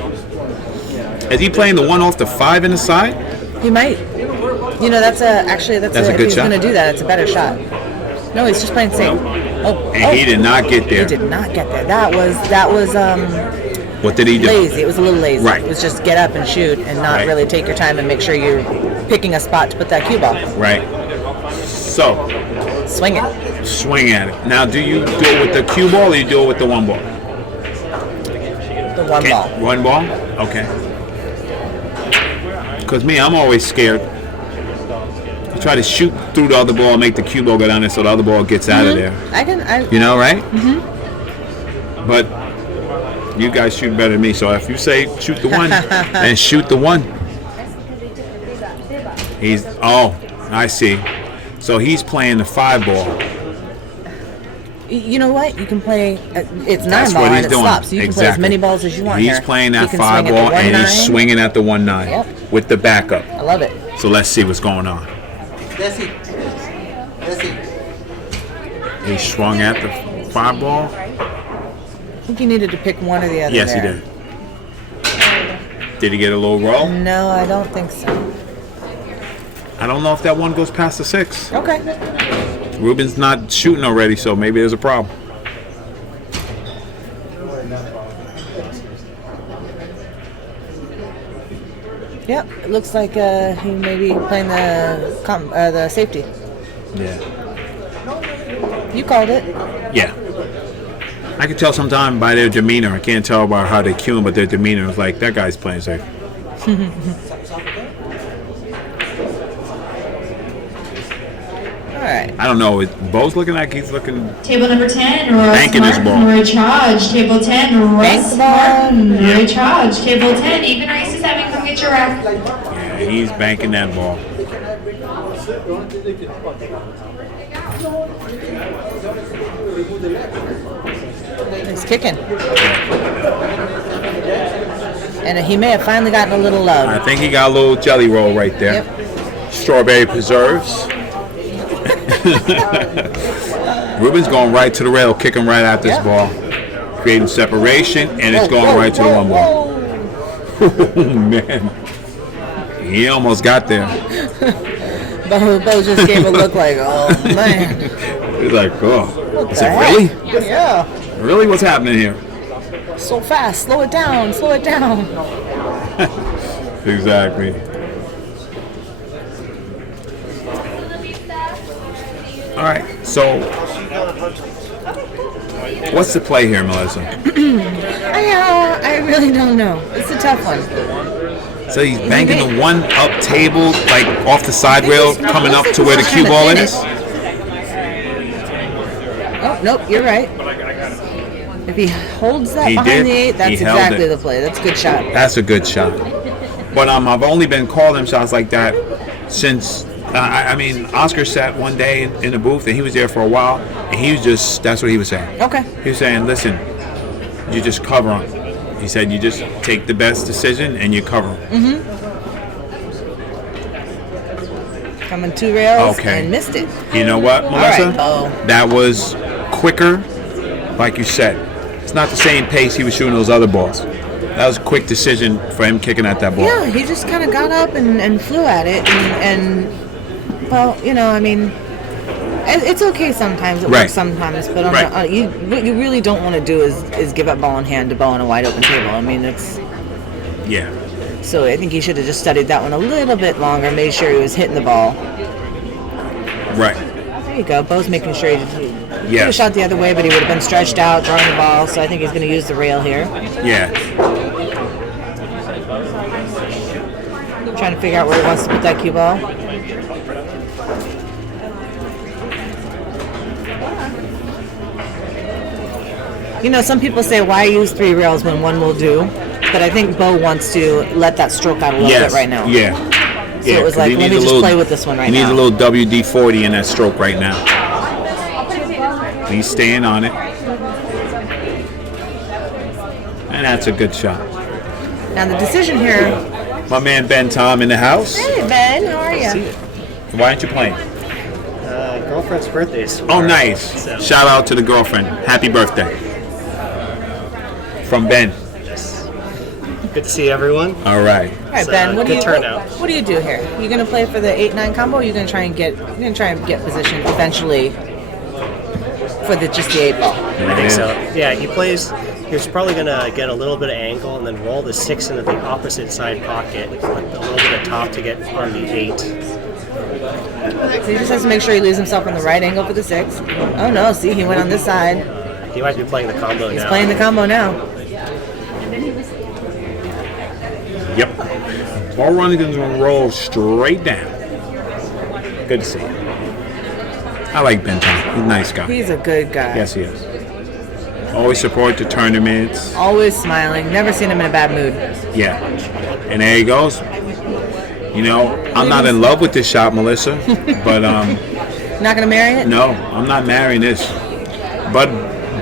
Is he playing the 1 off the 5 in the side? he might. That's a That's a if good he's shot. going to do that, it's a better shot. No, he's just playing safe. And he did not get He there. did not get there. That was What did he do? lazy. It was a little lazy. Right. It was just get up and shoot and not Right. really take your time and make sure you're picking a spot to put that cue ball. Right. So, Swing it. swing at it. Now, do you do it with the cue ball or you do it with the 1 ball? The one ball. 1 ball? Okay. Because me, I'm always scared. I try to shoot through the other ball and make the cue ball go down there so the other ball gets out of there. I You know, right? Mm-hmm. But you guys shoot better than me, so if you say shoot the 1, then shoot the 1. I see. So he's playing the 5 ball. You know what? You can play. It's 9 That's ball what and he's it doing. stops. So you can play as many balls as you want He's here. playing He that can 5 swing at the ball and 1-9. he's swinging at the 1-9 Yep. with the backup. I love it. So let's see what's going on. That's it. That's it. He swung at the 5 ball. I think you needed to pick one or the other. Yes, he there. did. Did he get a low roll? No, I don't think so. I don't know if that 1 goes past the 6. Okay. Ruben's not shooting already, so maybe there's a problem. Yep. It looks like he may be playing the safety. Yeah. You called it. Yeah. I can tell sometime by their demeanor. I can't tell by how they cue him, but their demeanor is like, that guy's playing safe. All right. I don't know. Beau's looking like he's looking. Table number 10, Russ Banking his Martin, ball. Roy Charge. Table 10, Bank Russ the ball. Martin, Roy Yep. Charge. Table 10, even race to 7, come get your rack. Yeah. He's banking that ball. He's kicking. And he may have finally gotten a little love. I think he got a little jelly roll right there. Yep. Strawberry preserves. Ruben's going right to the rail, kicking right at this Yep. ball. Creating separation, and it's going right to the one ball. Oh, man. He almost got there. Beau just gave a look like, oh, man. He's like, oh. What Is the it heck? really? Yeah. Really? What's happening here? So fast. Slow it down. Slow it down. Exactly. All right, so what's the play here, Melissa? I really don't know. It's a tough one. So he's banging the one up table, like off the side rail, coming up to where the cue ball is? Oh, nope, you're right. If he holds that He behind did. the 8, that's He held exactly it. the play. That's a good shot. That's a good shot. But I've only been calling shots like that since, I mean, Oscar sat one day in the booth, and he was there for a while, and he was just, that's what he was saying. Okay. He was saying, listen, you just cover them. He said, you just take the best decision, and you cover them. Coming 2 rails Okay. and missed it. You know what, Melissa? right, Beau. That was quicker, like you said. It's not the same pace he was shooting those other balls. That was a quick decision for him kicking at that ball. Yeah, he just kind of got up and flew at it. And well, you know, I mean, it's okay sometimes. It Right. works sometimes. But on Right. what you really don't want to do is give up ball in hand to Beau on a wide open table. I mean, it's... Yeah. So I think he should have just studied that one a little bit longer, made sure he was hitting the ball. Right. There you go. Beau's making sure he could have Yes. shot the other way, but he would have been stretched out, drawing the ball. So I think he's going to use the rail here. Yeah. Trying to figure out where he wants to put that cue ball. You know, some people say, why use 3 rails when one will do? But I think Beau wants to let that stroke out a little Yes. bit right now. Yeah. So it was like, let me just play with this one right He needs now. a little WD-40 in that stroke right now. He's staying on it. And that's a good shot. Now the decision here. My man Ben Tom in the house. Hey Ben, how are you? Why aren't you playing? Girlfriend's birthday is Oh, tomorrow. nice. So, Shout out to the girlfriend. Happy birthday. From Ben. good to see everyone. All right. All right, So, Ben. What do good you turnout. what do you do here? You gonna play for the 8-9 combo? Or you gonna try and get position eventually for just the 8 ball? I think so. Yeah, he plays. He's probably gonna get a little bit of angle and then roll the 6 into the opposite side pocket, with a little bit of top to get on the 8. So he just has to make sure he leaves himself in the right angle for the 6. Oh no! See, he went on this side. He might be playing the combo He's now. playing the combo now. Yep. Ball Runigan's going to roll straight down. Good to see you. I like Ben Tom. He's a nice guy. He's a good guy. Yes, he is. Always support the tournaments. Always smiling. Never seen him in a bad mood. Yeah. And there he goes. You know, I'm not in love with this shot, Melissa, but Not gonna marry it? no, I'm not marrying this. But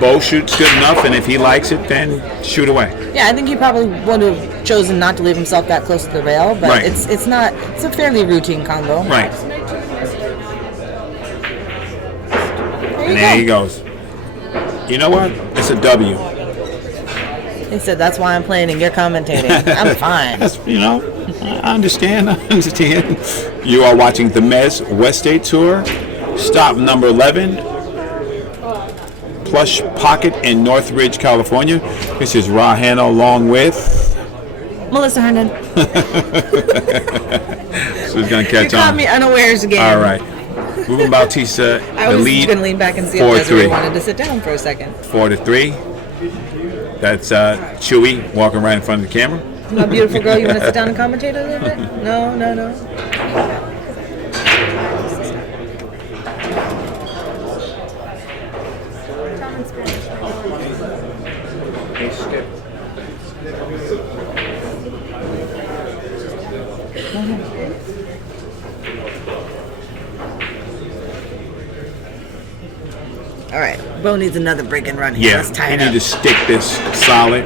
Beau shoots good enough, and if he likes it, then shoot away. Yeah, I think he probably would have chosen not to leave himself that close to the rail, but Right. it's a fairly routine combo. Right. There And you there go. he goes. You know what? It's a W. He said, "That's why I'm playing and you're commentating." I'm fine. That's, you know, I understand. I understand. You are watching the Mezz West State Tour. Stop number 11. Plush Pocket in Northridge, California. This is Ra Hanna along with... Melissa Herndon. So he's going to You catch caught on. me unawares again. All right. Ruben Bautista, I the was lead, going to lean back and see if Desiree 4-3. wanted to sit down for a second. 4-3. That's Chewy walking right in front of the camera. My beautiful girl, you want to sit down and commentate a little bit? No. Beau needs another break and run here. Yeah, Let's tie you it need up. to stick this solid.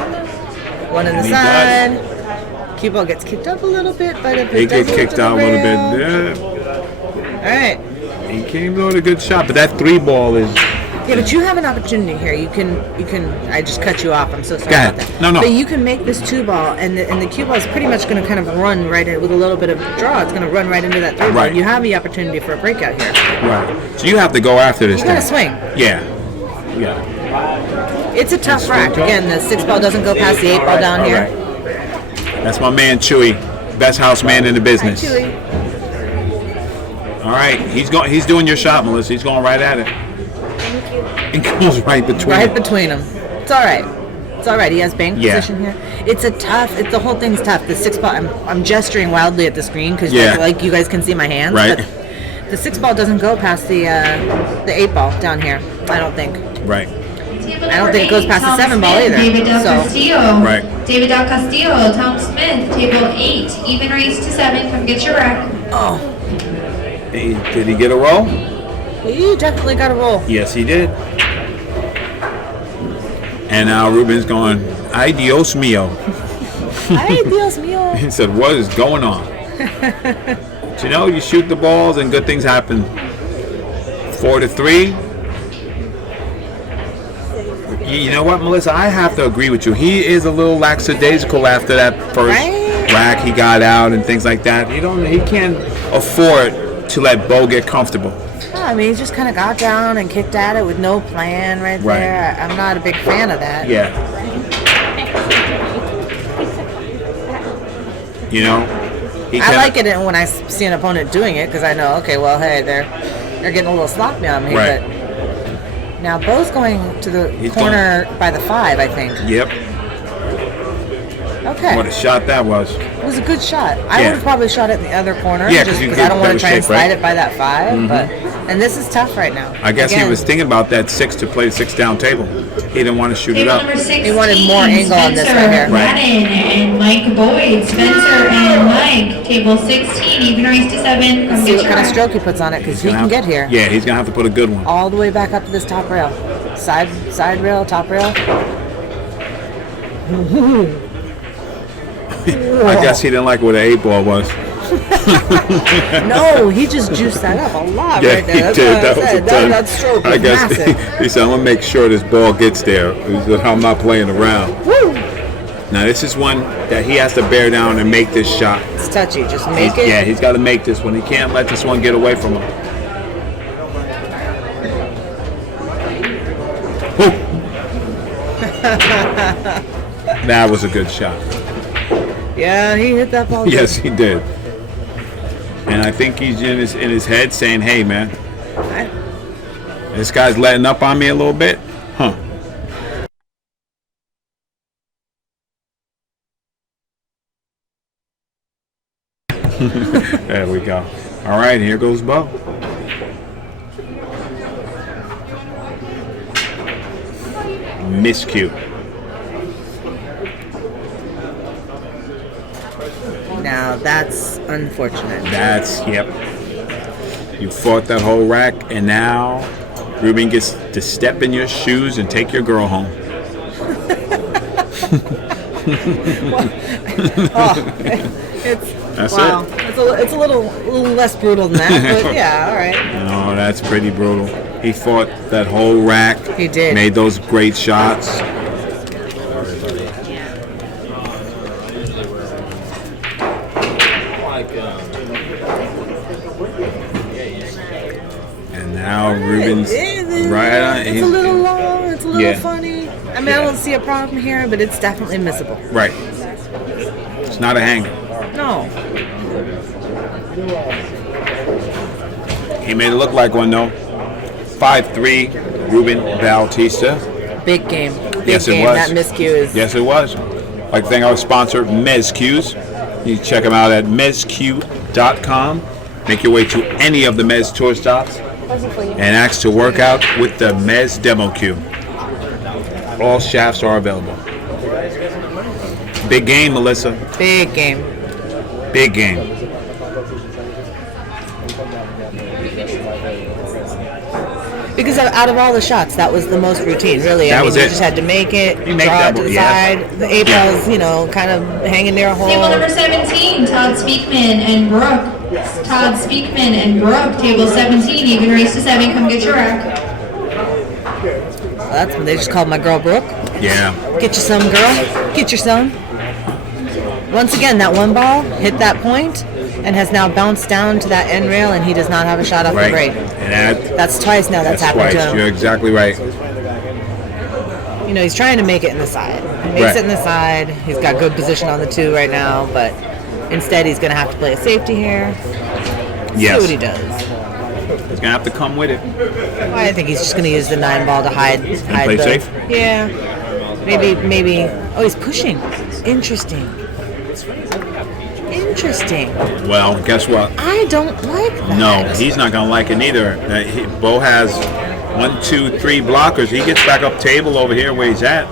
One in the And he side. Cue ball gets kicked up a little bit, but if He it get doesn't kicked to the out a little rail- bit. Yeah. All right. He came with a good shot, but that 3 ball is. Yeah, but you have an opportunity here. You can. I just cut you off. I'm so sorry Go ahead. about that. No. But you can make this 2 ball, and the cue ball is pretty much going to kind of run right in with a little bit of draw. It's going to run right into that 3 ball. Right. You have the opportunity for a breakout here. Right. So you have to go after this You got to thing. swing. Yeah. It's a tough rack. Again, the 6 ball doesn't go past the 8 ball down All here. right. That's my man Chewy, best house man in the business. Hi, Chewy. All right, he's doing your shot, Melissa. He's going right at it. It goes right between. Right it. between them. It's all right. It's all right. He has bank Yeah. position here. The whole thing's tough. The 6 ball. I'm gesturing wildly at the screen because Yeah. like you guys can see my hands. Right. But the 6 ball doesn't go past the 8 ball down here. I don't think. Right. I don't think it goes past the 7 ball either, David Del so- Castillo. Right. David Del Castillo, Tom Smith, table 8. Even race to 7. Come get your rack. Oh, Did he get a roll? you definitely got to roll. Yes, he did. And now Ruben's going, ay Dios mío. Ay, Dios mío. He said, what is going on? But you know, you shoot the balls and good things happen. 4-3. You know what, Melissa? I have to agree with you. He is a little lackadaisical after that first Right? rack he got out and things like that. He can't afford to let Beau get comfortable. I mean, he just kind of got down and kicked at it with no plan right there. I'm not a big fan of that. Yeah. You know, I like it when I see an opponent doing it because I know, okay, well, hey, they're getting a little sloppy on me. Right. But now Beau's going to the He's corner by the 5, I think. Yep. Okay. What a shot that was. It was a good shot. I Yeah. would have probably shot it in the other corner. Yeah, 'cause just you because I get don't want better to try and shape, right? slide it by that 5. And this is tough right now. I guess he Again, was thinking about that 6 to play the 6 down table. He didn't want to shoot it Table up. number 16. He wanted more angle on this right here. Right. Madden and Mike Boyd. Spencer and Mike. Table 16. Even race to 7. Come See get what your kind of rack. stroke he puts on it because he Gonna can have- get here. Yeah, he's gonna have to put a good one. All the way back up to this top rail. Side rail, top rail. I guess he didn't like what the 8 ball was. No, he just juiced that up a lot Yeah, right there. he That's did. what That I was a said. ton. That stroke I was guess massive. he said, "I'm gonna make sure this ball gets there. He said, I'm not playing around." Woo! Now this is one that he has to bear down and make this shot. It's touchy. Just make it. Yeah, he's got to make this one. He can't let this one get away from him. Woo. That was a good shot. Yeah, he hit that ball. Yes, he did. And I think he's in his head saying, "Hey, man, I- this guy's letting up on me a little bit, huh?" There we go. All right, here goes Beau. Miscue. Now that's unfortunate. Yep. You fought that whole rack, and now Ruben gets to step in your shoes and take your girl home. It's That's wow. it. It's a little less brutal than that, but yeah, all right. Oh, that's pretty brutal. He fought that whole rack. He did. Made those great shots. And now Ruben's right on. It's a little long. It's a little Yeah. funny. I mean, I don't see a problem here, but it's definitely missable. Right. It's not a hanger. No. He made it look like one though. 5-3, Ruben Bautista. Big game. Big Yes, it game. was. That miscue is. Yes, it was. Like to thank our sponsor, Mezz. You can check them out at mezzq.com. Make your way to any of the Mezz tour stops and ask to work out with the Mezz Demo Cue. All shafts are available. Big game, Melissa. Big game. Big game. Because out of all the shots, that was the most routine, really. That was you it. just had to make it, You make draw that it to one, the yeah. side. The 8-ball's, kind of hanging there a whole. Table number 17, Todd Speakman and Brooke. Todd Speakman and Brooke, table 17, even race to 7, come get your rack. That's when they just called my girl Brooke. Yeah. Get you some, girl. Get your some. Once again, that one ball hit that point and has now bounced down to that end rail, and he does not have a shot off the break. And That's twice now that's happened twice. to him. You're exactly right. He's trying to make it in the side. He makes Right. it in the side. He's got good position on the 2 right now, but instead he's going to have to play a safety here. Yes. See what he does. He's gonna have to come with it. I think he's just going to use the 9 ball to hide play the. safe? Yeah. Maybe. Oh, he's pushing. Interesting. Well, guess what? I don't like that. No, he's not gonna like it neither. Beau has 1, 2, 3 blockers. He gets back up table over here where he's at.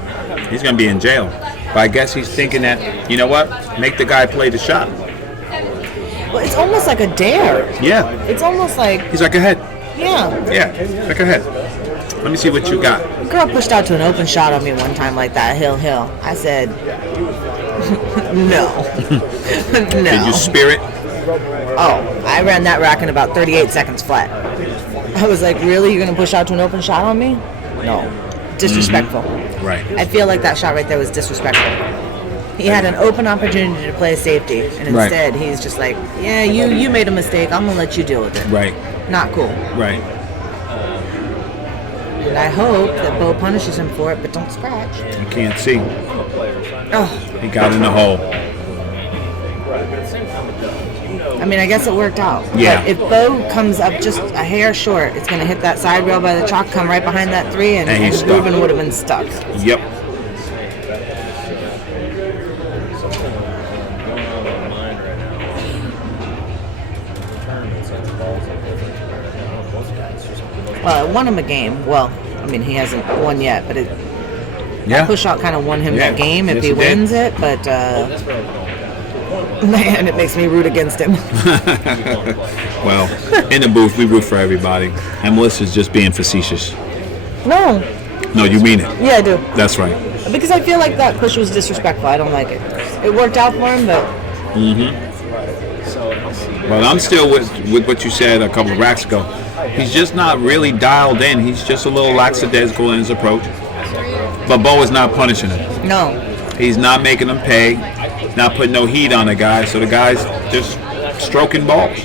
He's gonna be in jail. But I guess he's thinking that, you know what? Make the guy play the shot. Well, it's almost like a dare. Yeah. It's almost like, He's like, go ahead. yeah. Yeah. Like, go ahead. Let me see what you got. A girl pushed out to an open shot on me one time like that, hill. I said, no. No. Did you spirit? Oh, I ran that rack in about 38 seconds flat. I was like, really? You're going to push out to an open shot on me? No. Disrespectful. Right. I feel like that shot right there was disrespectful. He had an open opportunity to play a safety, and Right. instead he's just like, yeah, you made a mistake. I'm going to let you deal with it. Right. Not cool. Right. And I hope that Beau punishes him for it, but don't scratch. You can't see. Oh, He got in the hole. I mean, I guess it worked out. Yeah. But if Beau comes up just a hair short, it's going to hit that side rail by the chalk, come right behind that 3, And he's stuck. Ruben would have been stuck. Yep. Well, it won him a game. Well, I mean, he hasn't won yet, but Yeah. push out kind of won him Yeah. that game if Yes, he it did. wins it. But man, it makes me root against him. Well, in the booth, we root for everybody. And Melissa's just being facetious. No, No, you mean it. yeah, I do. That's right. Because I feel like that push was disrespectful. I don't like it. It worked out for him, but But I'm still with what you said a couple of racks ago. He's just not really dialed in. He's just a little lackadaisical in his approach. But Beau is not punishing him. no. He's not making him pay. He's not putting no heat on the guy. So the guy's just stroking balls.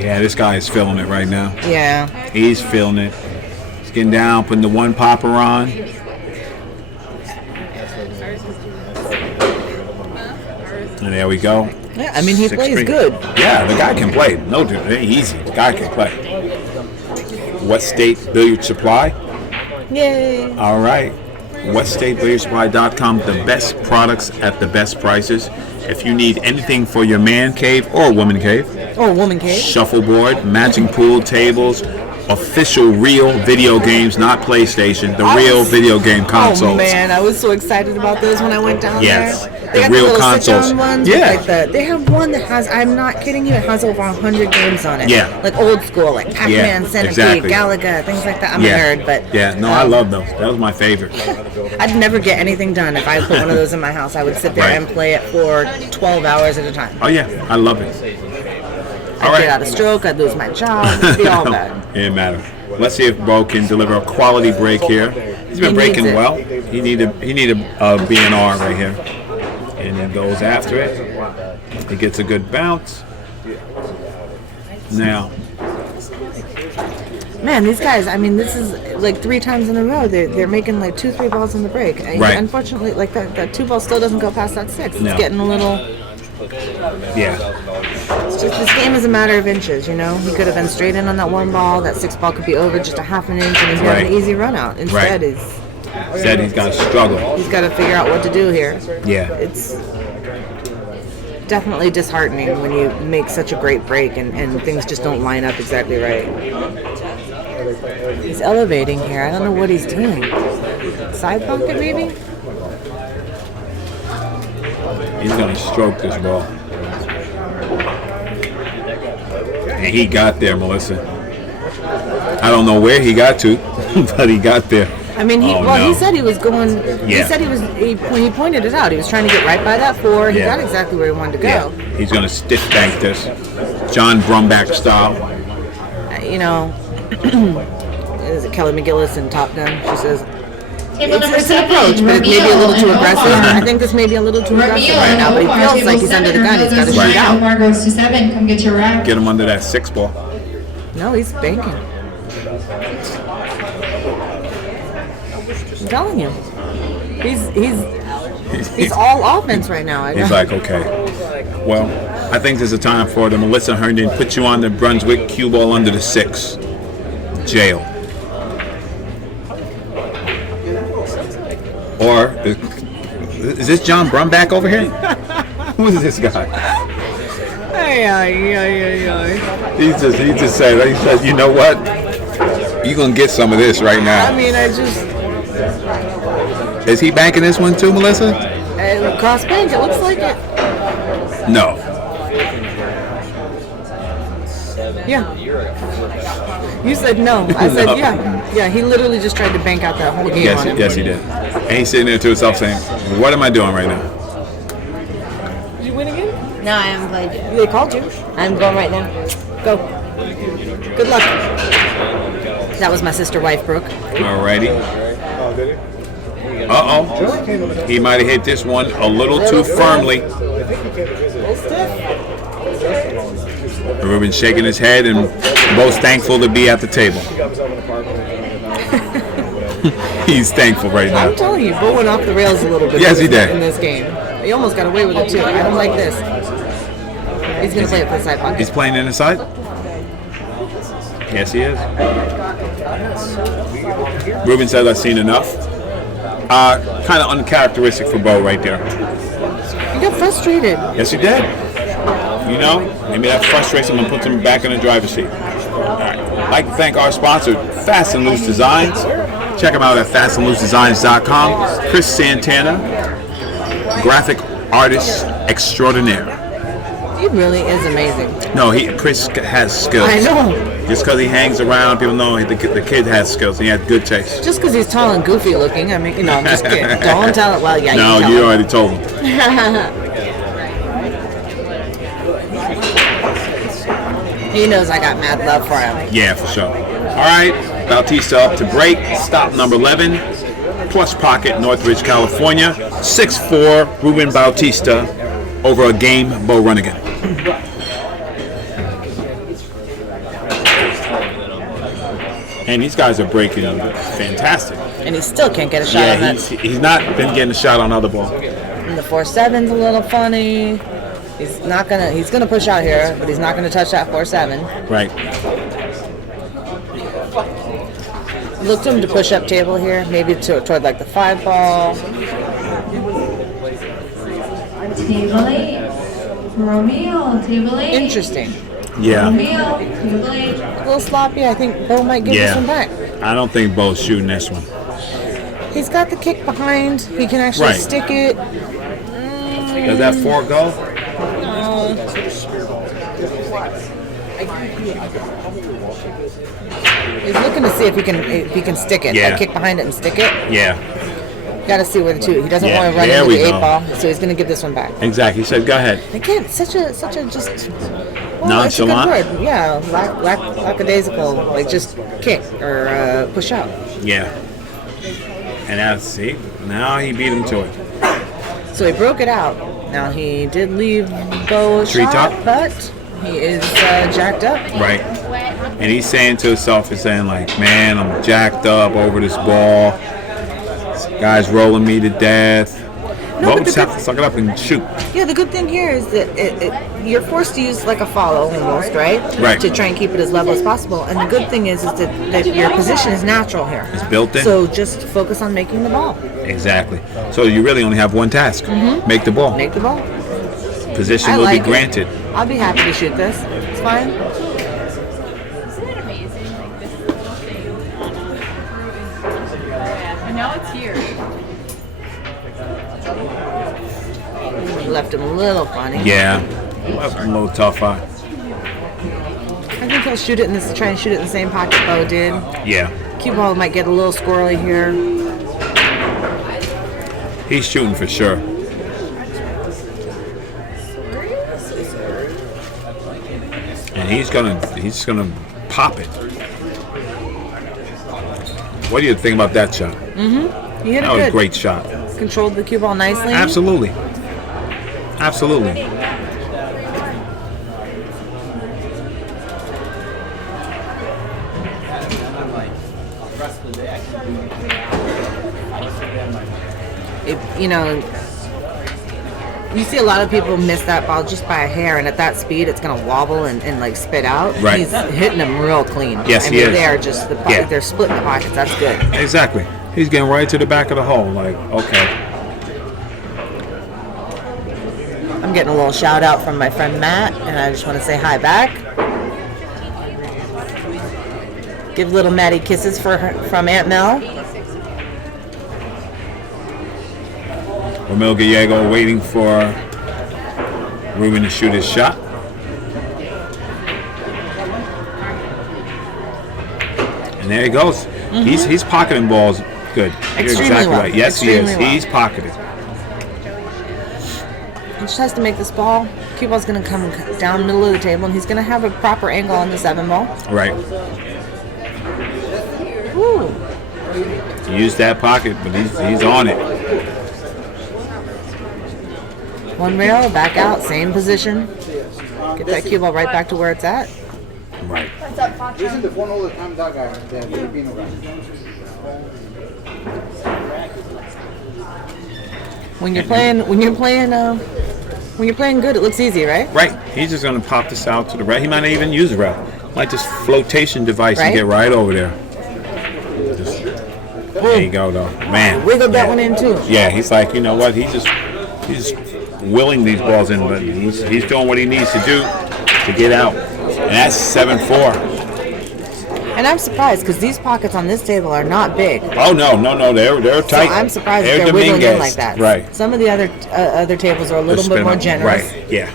Yeah, this guy is feeling it right now. Yeah. He's feeling it. He's getting down, putting the 1 popper on. And there we go. Yeah, I mean, he 6 plays string. good. Yeah, the guy can play. No, dude, it ain't easy. The guy can play. What State Billiard Supply? Yay. All right. WhatStateBilliardSupply.com. The best products at the best prices. If you need anything for your man cave or woman cave, Oh, woman cave. shuffleboard, matching pool tables, official real video games, not PlayStation, the real video game consoles. Oh man, I was so excited about those when I went down Yes, there. the They got real little consoles. sit-down ones. Yeah. Like they have one that has, I'm not kidding you, it has over 100 games on it. Yeah. Like old school, like Pac-Man, Yeah, Centipede, exactly. Galaga, things like that. I'm Yeah. a nerd, but Yeah, no, I love those. That was my favorite. I'd never get anything done if I put one of those in my house. I would sit there Right. and play it for 12 hours at a time. Oh yeah, I love it. All I'd get out right. of stroke, I'd lose my job, it'd be all bad. It didn't matter. Let's see if Beau can deliver a quality break here. He's been He breaking needs it. well. He need a B&R right here. And then goes after it. He gets a good bounce. Now, Man, these guys, I mean, this is like 3 times in a row. They're making like 2-3 balls in the break. And Right. Unfortunately, like that 2 ball still doesn't go past that 6. It's No. getting a little. yeah. It's just, this game is a matter of inches, you know. He could have been straight in on that 1 ball. That 6 ball could be over just a half an inch, and he's got Right. an easy run out. Instead, Right. Said he's got to struggle. he's got to figure out what to do here. Yeah. It's definitely disheartening when you make such a great break and things just don't line up exactly right. He's elevating here. I don't know what he's doing. Side pocket, maybe? He's going to stroke this ball. And he got there, Melissa. I don't know where he got to, but he got there. I mean, he no. he said he was going. He Yeah. said when he pointed it out, he was trying to get right by that 4. He Yeah. got exactly where he wanted to go. Yeah. He's going to stiff bank this. John Brumback style. You know, is it Kelly McGillis in Top Gun? She says, Table number it's an 7, approach, but it may be a little too Romeo and aggressive. Omar. I think this may be a little too aggressive Romeo right and now, but he Omar, feels table like he's under the 7. gun. He's got to Romeo shoot goes to out. 9, Omar goes to 7. Come get your rack. Get him under that 6 ball. No, he's banking. I'm telling you. He's all offense right now. He's like, okay. Well, I think there's a time for the Melissa Herndon put you on the Brunswick cue ball under the 6. Jail. Or is this John Brumback over here? Who is this guy? He just said, you know what? You're gonna get some of this right now. I mean, Is he banking this one too, Melissa? cross bank, it looks like it. No. Yeah. You said no. I said No. yeah. Yeah, he literally just tried to bank out that whole game Yes, on him. yes, he did. And he's sitting there to himself saying, "What am I doing right now?" Did you win again? No, I haven't played yet. They called you. I'm going right now. Go. Good luck. That was my sister wife, Brooke. Alrighty. Uh-oh. He might have hit this one a little too firmly. Ruben shaking his head and most thankful to be at the table. He's thankful right now. I'm telling you, Beau went off the rails a little bit. Yes, he did. In this game. He almost got away with it, too. I don't like this. He's going to play it for the side pocket. He's playing in the side? Yes, he is. Ruben says, I've seen enough. Kind of uncharacteristic for Beau right there. He got frustrated. Yes, he did. You know, maybe that frustrates him and puts him back in the driver's seat. All right. I'd like to thank our sponsor, Fast and Loose Designs. Check them out at fastandloosedesigns.com. Chris Santana, graphic artist extraordinaire. He really is amazing. No, Chris has skills. I know. Just because he hangs around, people know the kid has skills. He has good taste. Just because he's tall and goofy looking, I mean, you know, I'm just kidding. Don't tell it. Well, yeah, No, tell you him. already told him. He knows I got mad love for him. Yeah, for sure. All right, Bautista up to break. Stop number 11. Plush Pocket, Northridge, California. 6'4", Ruben Bautista over a game, Beau Runigan. And these guys are breaking fantastic. And he still can't get a shot on Yeah, that. he's not been getting a shot on other ball. And the 4-7's a little funny. He's gonna push out here, but he's not gonna touch that 4-7. Right. Look to him to push up table here, maybe toward like the 5 ball. Table 8. Romeo, table 8. Interesting. Yeah. Romeo, table 8. A little sloppy. I think Beau might get this one back. I don't think Beau's shooting this one. He's got the kick behind. He can actually Right. stick it. Does that 4 go? He's looking to see if he can stick it. Yeah. Like kick behind it and stick it. Yeah. Got to see where the 2. He doesn't Yeah, want to run there into we the 8 go. ball, so he's going to give this one back. Exactly. He said, go ahead. Again, such a just well, Nonchalant? It's a good word. Yeah, lackadaisical, like just kick or push out. Yeah. And see, now he beat him to it. So he broke it out. Now he did leave Beau a Treetop? shot, but he is jacked up. Right. And he's saying to himself, he's saying like, man, I'm jacked up over this ball. This guy's rolling me to death. No, Beau but just the have to suck it up and shoot. Yeah, the good thing here is that you're forced to use like a follow almost, right? Right. To try and keep it as level as possible. And the good thing is that your position is natural here. It's built in. So just focus on making the ball. Exactly. So you really only have one task. Make the ball. Make the ball. Position I will like be granted. it. I'll be happy to shoot this. It's fine. Isn't it amazing? Like this left him a little funny. Yeah, left him a little tough. I think he'll shoot it in this. Try and shoot it in the same pocket Beau did. Yeah, Cue ball might get a little squirrely here. he's shooting for sure. And he's gonna pop it. What do you think about that shot? He hit it That was a good. great shot. Controlled the cue ball nicely. Absolutely. Absolutely. You know, you see a lot of people miss that ball just by a hair, and at that speed, it's going to wobble and like spit out. Right. He's hitting them real clean. Yes, I he mean, is. they are just Yeah. they're splitting the pockets. That's good. Exactly. He's getting right to the back of the hole. Like, okay. I'm getting a little shout out from my friend Matt, and I just want to say hi back. Give little Maddie kisses from Aunt Mel. Romel Gallego waiting for Ruben to shoot his shot. And there he goes. He's pocketing balls good. You're Extremely exactly well. right. Yes, he Extremely is. well. He's pocketing. He just has to make this ball. Cue ball's going to come down middle of the table, and he's going to have a proper angle on the 7 ball. Right. Woo. He used that pocket, but he's on it. One rail, back out, same position. Get that cue ball right back to where it's at. Right. What's up, Pacha? Isn't the phone all the time, that guy, the Filipino guy? When you're playing good, it looks easy, right? Right. He's just going to pop this out to the right. He might not even use a route. Like this flotation device Right. and get right over there. There you go, though. Man. Wiggled that Yeah. one in too. Yeah, he's like, you know what? He's willing these balls in, but he's doing what he needs to do to get out. And that's 7-4. And I'm surprised because these pockets on this table are not big. Oh no, they're So tight. I'm surprised that they're wiggling in Dominguez. like that. Right. Some of the other tables are a little bit more generous. Right. Yeah.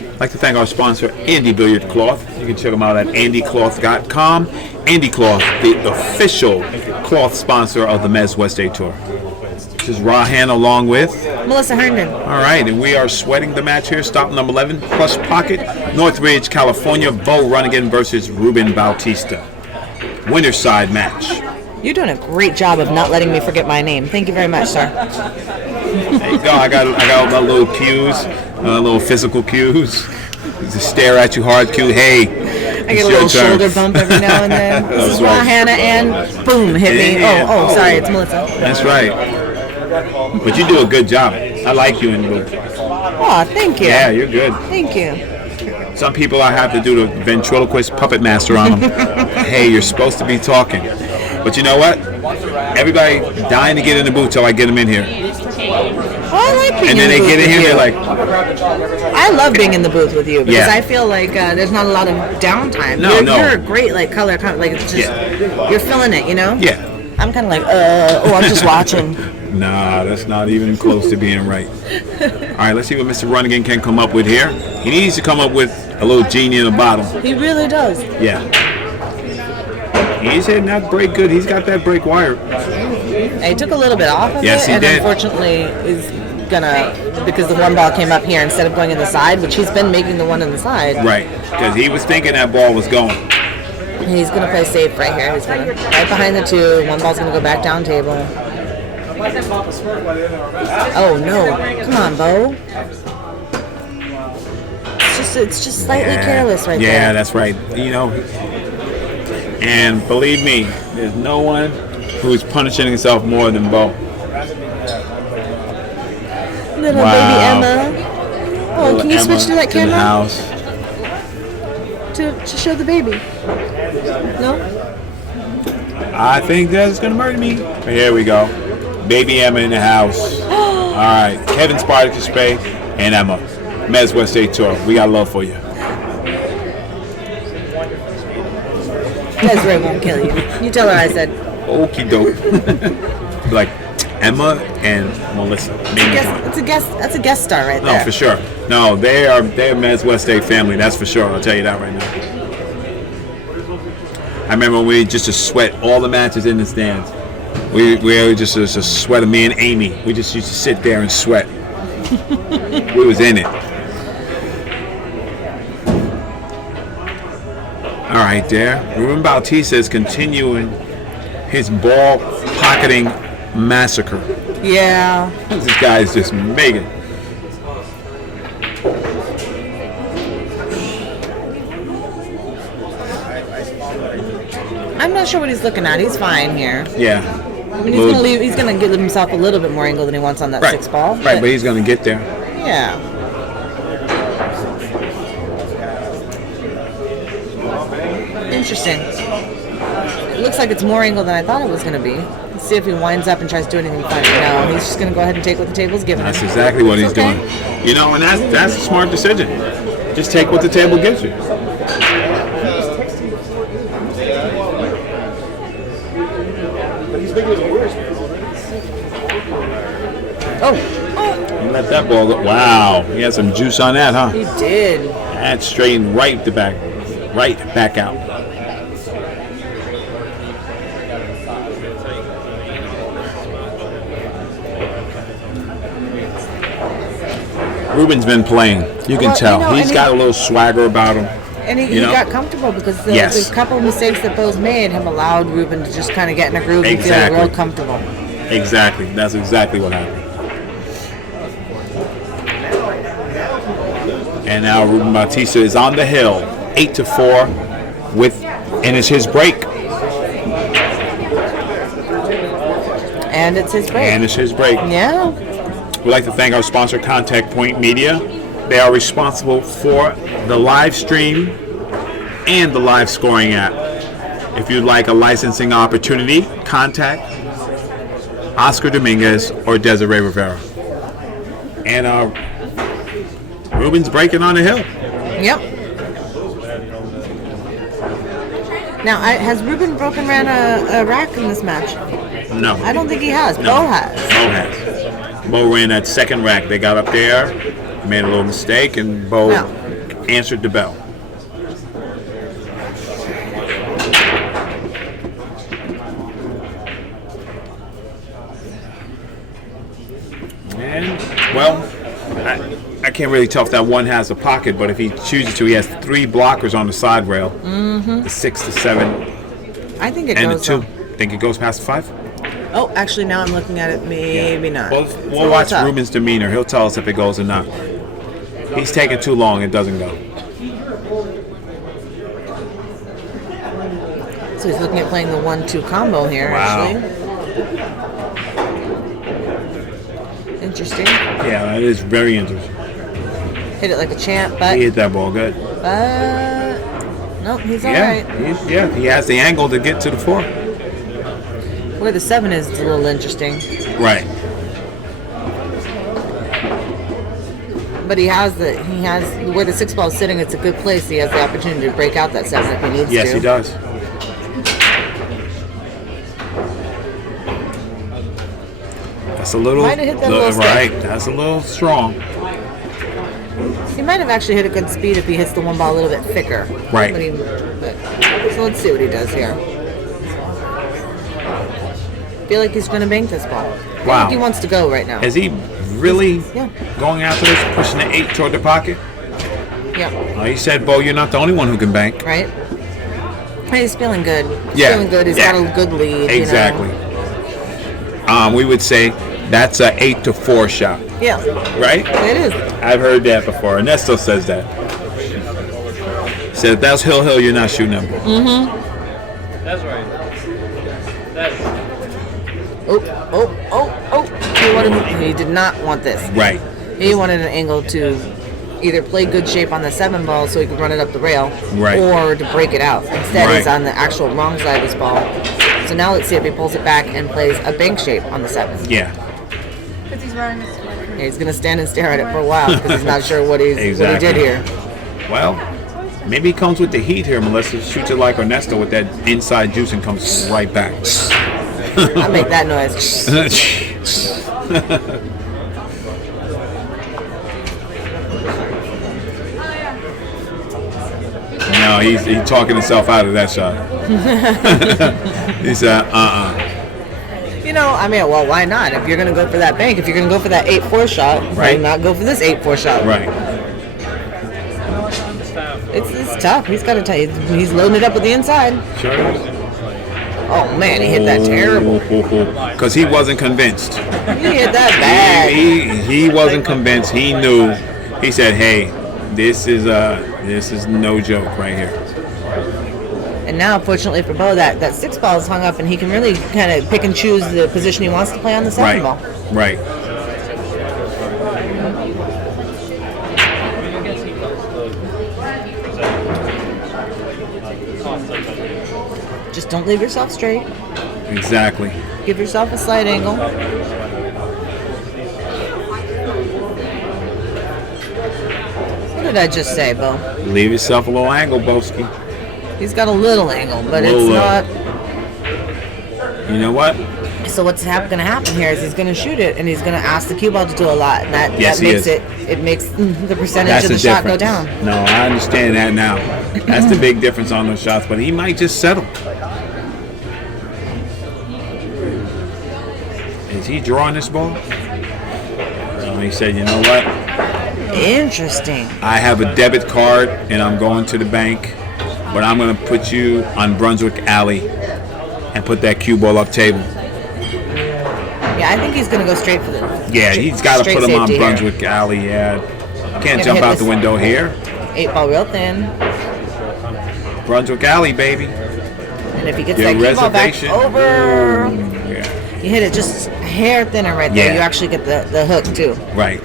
I'd like to thank our sponsor, Andy Billiard Cloth. You can check them out at andycloth.com. Andy Cloth, the official cloth sponsor of the Mezz West Day Tour. This is Rahan along with. Melissa Herndon. All right, and we are sweating the match here. Stop number 11, Plush Pocket, Northridge, California. Beau Runigan versus Ruben Bautista. Winner's side match. You're doing a great job of not letting me forget my name. Thank you very much, sir. There you go. I got my little cues, little physical cues. To stare at you hard cue. Hey, I get a little shoulder bump every now and then. This is That's right. Hannah, and boom, hit me. Oh, sorry, it's Melissa. That's right. But you do a good job. I like you in the booth. Oh, thank you. Yeah, you're good. Thank you. Some people I have to do the ventriloquist puppet master on them. Hey, you're supposed to be talking. But you know what? Everybody dying to get in the booth till I get them in here. Oh, I like being And in then the they booth get in with here, you. they're like, I love being in the booth with you because Yeah. I feel like there's not a lot of downtime. No, you're, no. You're a great like color, like it's just you're feeling it, you know. yeah. I'm kind of like, I'm just watching. Nah, that's not even close to being right. All right, let's see what Mr. Runigan can come up with here. He needs to come up with a little genie in a bottle. He really does. Yeah. He's hitting that break good. He's got that break wire. He took a little bit off of Yes, it, he and did. unfortunately is gonna because the one ball came up here instead of going in the side, which he's been making the one in the side. Right, because he was thinking that ball was going. He's gonna play safe right here. He's gonna right behind the 2. One ball's gonna go back down table. Oh no! Come on, Beau. It's just slightly careless right there. Yeah, that's right. You know, and believe me, there's no one who's punishing himself more than Beau. Little Wow. baby Emma. Oh, can you Emma switch to that in the camera house. to show the baby? No. I think that's gonna murder me. Here we go. Baby Emma in the house. All right, Kevin Spartacus Spay and Emma. Mezz West Day Tour. We got love for you. Desiree won't kill you. You tell her I said. Okie doke. Like, Emma and Melissa. That's a guest star right there. No, for sure. No, they're MWST family. That's for sure. I'll tell you that right now. I remember when we just sweat all the matches in the stands. We just sweat. Me and Amy. We just used to sit there and sweat. We was in it. All right, there. Ruben Bautista is continuing his ball pocketing massacre. Yeah. This guy is just making. I'm not sure what he's looking at. He's fine here. Yeah. I mean, he's gonna give himself a little bit more angle than he wants on that Right. 6 ball. Right, but he's gonna get there. Yeah. Interesting. It looks like it's more angle than I thought it was going to be. Let's see if he winds up and tries to do anything funny. No, he's just going to go ahead and take what the table's giving him. That's exactly what he's It's okay. doing. You know, and that's a smart decision. Just take what the table gives you. Oh, You let that ball go. Wow, he had some juice on that, huh? he did. That straightened right back out. Ruben's been playing. You can Well, tell. you know, He's and got a little swagger about him. And he You know? got comfortable because the Yes. couple of mistakes that Beau's made have allowed Ruben to just kind of get in a groove and Exactly. feel real comfortable. Exactly. That's exactly what happened. And now Ruben Bautista is on the hill, 8-4, and it's his break. And it's his break. And it's his break. Yeah. We'd like to thank our sponsor, Contact Point Media. They are responsible for the live stream and the live scoring app. If you'd like a licensing opportunity, contact Oscar Dominguez or Desiree Rivera. And Ruben's breaking on the hill. Yep. Now, has Ruben broken ran a rack in this match? No. I don't think he has. No. Beau has. Beau has. Beau ran that second rack. They got up there, made a little mistake, and Beau No. answered the bell. And, well, I can't really tell if that one has a pocket, but if he chooses to, he has 3 blockers on the side rail. Mm-hmm. The 6, the 7, I think it and the goes. 2. Think it goes past the 5? Oh, actually, now I'm looking at it. Maybe not. Well, It's a we'll little watch tough. Ruben's demeanor. He'll tell us if it goes or not. He's taking too long. It doesn't go. So he's looking at playing the 1-2 combo here, Wow. actually. Interesting. Yeah, that is very interesting. Hit it like a champ, but He hit that ball good. nope, he's all Yeah, right. he has the angle to get to the 4. Where the 7 is, it's a little interesting. Right. But he has where the 6 ball is sitting. It's a good place. He has the opportunity to break out that 7 if he needs to. Yes, he does. That's a little. Might have hit that little stick. Right. That's a little strong. He might have actually hit a good speed if he hits the 1 ball a little bit thicker. Right. So let's see what he does here. I feel like he's going to bank this ball. I Wow. think he wants to go right now. Is he really Yeah. going after this, pushing the 8 toward the pocket? Yeah. He said, Beau, you're not the only one who can bank. Right? Hey, he's feeling good. He's Yeah. feeling good. He's Yeah. got a good lead. Exactly. You know? We would say that's a 8-4 shot, Yeah. right? It is. I've heard that before. Ernesto says that. Said if that's hill, you're not shooting them. That's right. That's Oh. He did not want this. Right. He wanted an angle to either play good shape on the 7 ball so he could run it up the rail, Right. or to break it out. Instead, he's Right. on the actual wrong side of his ball. So now let's see if he pulls it back and plays a bank shape on the 7. Yeah. Because he's running this way. Yeah, he's going to stand and stare at it for a while because he's not sure what he Exactly. did here. Well, maybe he comes with the heat here, Melissa. Shoots it like Ernesto with that inside juice and comes right back. I make that noise. jokes. No, he's talking himself out of that shot. He said, You know, I mean, well, why not? If you're going to go for that bank, if you're going to go for that 8-4 shot, why Right. not go for this 8-4 shot? Right. It's tough. He's got to he's loading it up with the inside. Sure is. Oh, man, he hit that terrible. Because he wasn't convinced. He hit that bad. He wasn't convinced. He knew. He said, "Hey, this is no joke right here." And now, fortunately for Beau, that 6 ball is hung up, and he can really kind of pick and choose the position he wants to play on the 7 ball. Right. Just don't leave yourself straight. Exactly. Give yourself a slight angle. What did I just say, Beau? Leave yourself a little angle, Boski. He's got a little angle, but Little, it's not. You know what? So what's going to happen here is he's going to shoot it, and he's going to ask the cue ball to do a lot, and that Yes, he makes is. it makes the percentage That's of the the shot go difference. down. No, I understand that now. That's the big difference on those shots, but he might just settle. Is he drawing this ball? He said, "You know what? Interesting. I have a debit card and I'm going to the bank, but I'm going to put you on Brunswick Alley and put that cue ball up table." Yeah, I think he's going to go straight for the. Yeah, he's got to straight put him on safety here. Brunswick Alley. Yeah, can't Gonna jump hit out the this. window here. 8 ball real thin, Brunswick Alley, baby. and if he gets Your that cue ball back reservation. over, Yeah, you hit it just a hair thinner right there. Yeah. You actually get the hook too. right.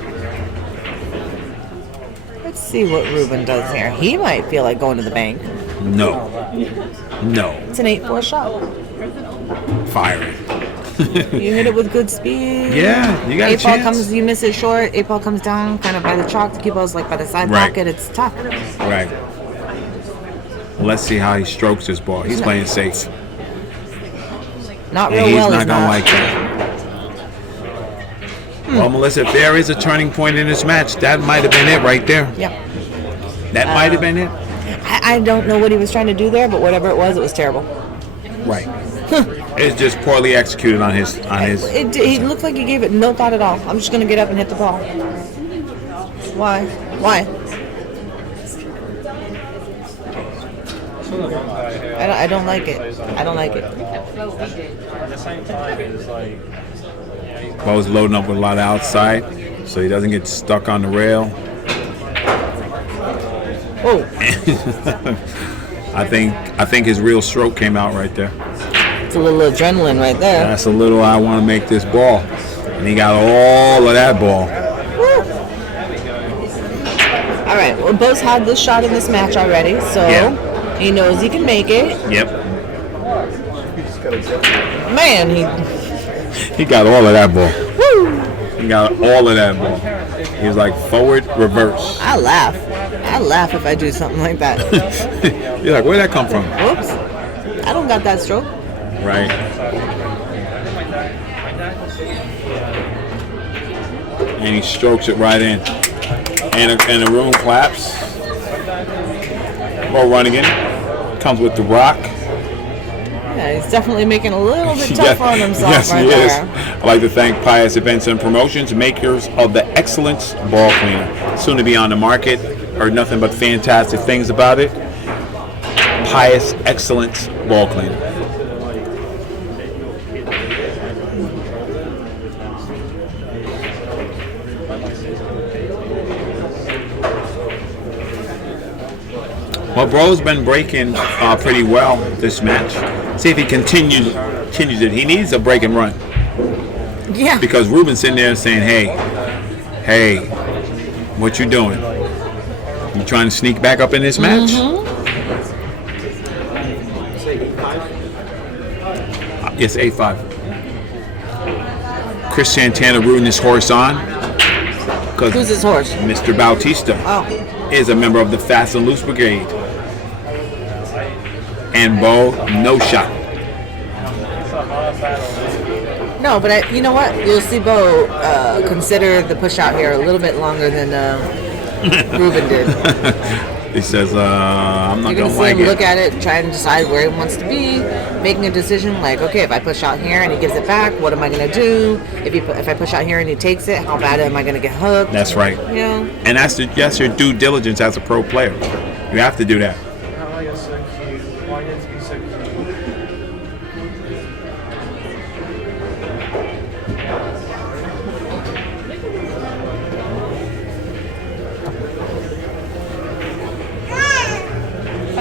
Let's see what Ruben does here. He might feel like going to the bank. No. It's an 8-4 shot. Fire it. You hit it with good speed. Yeah, you got a 8 ball chance. comes, you miss it short. 8 ball comes down kind of by the chalk. The cue ball's like by the side Right. pocket. It's tough. Right. Let's see how he strokes his ball. He's playing safe. Not And real he's well. not He's going to not. like that. Well, Melissa, if there is a turning point in this match, that might have been it right there. Yeah. That might have been it. I don't know what he was trying to do there, but whatever it was terrible. Right. It's just poorly executed on his. He looked like he gave it no thought at all. I'm just going to get up and hit the ball. Why? I don't like it. I don't like it. At the same time, it's like, Beau's loading up with a lot of outside, so he doesn't get stuck on the rail. Oh, I think his real stroke came out right there. it's a little adrenaline right there. That's a little. I want to make this ball, and he got all of that ball. All right. Well, Beau's had this shot in this match already, so Yeah. he knows he can make it. Yep. Man, He got all of that ball. He got all of that ball. He was like forward, reverse. I laugh. I laugh if I do something like that. You're like, where'd that come from? Whoops. I don't got that stroke. Right. And he strokes it right in. And the room claps. Well, Runigan comes with the rock. Yeah, he's definitely making a little bit tougher on himself Yes, right he is. there. I'd like to thank Pius Events and Promotions, makers of the Excellence Ball Cleaner. Soon to be on the market. Heard nothing but fantastic things about it. Pius Excellence Ball Cleaner. Well, Bro's been breaking pretty well this match. See if he continues it. He needs a break and run Yeah. because Ruben's sitting there saying, "Hey, what you doing? You trying to sneak back up in this match?" Yes, 8-5. Chris Santana rooting his horse on because Who's his horse? Mr. Bautista Oh. is a member of the Fast and Loose Brigade. And Beau, no shot. No, but you know what? You'll see Beau consider the push out here a little bit longer than Ruben did. He says, I'm not You're going gonna to see like him it. look at it, try and decide where he wants to be, making a decision like, okay, if I push out here and he gives it back, what am I gonna do? If I push out here and he takes it, how bad am I gonna get hooked? That's right. You know? And that's your due diligence as a pro player. You have to do that. Oh, you're so cute. Why are you to be so cute?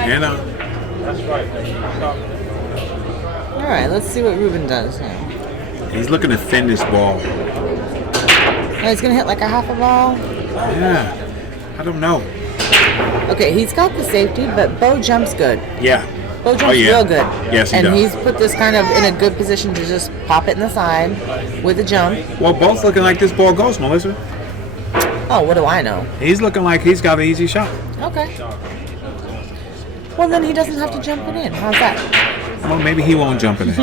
You know? That's right, then. Stop. All right, let's see what Ruben does now. He's looking to thin this ball. Oh, he's gonna hit like a half a ball. Yeah. I don't know. Okay, he's got the safety, but Beau jumps good. Yeah. Beau jumps yeah. real good. Yes, he and does. he's put this kind of in a good position to just pop it in the side with a jump. Well, both looking like this ball goes, Melissa. Oh, what do I know? He's looking like he's got an easy shot. Okay. Well, then he doesn't have to jump it in. How's that? Well, maybe he won't jump in it.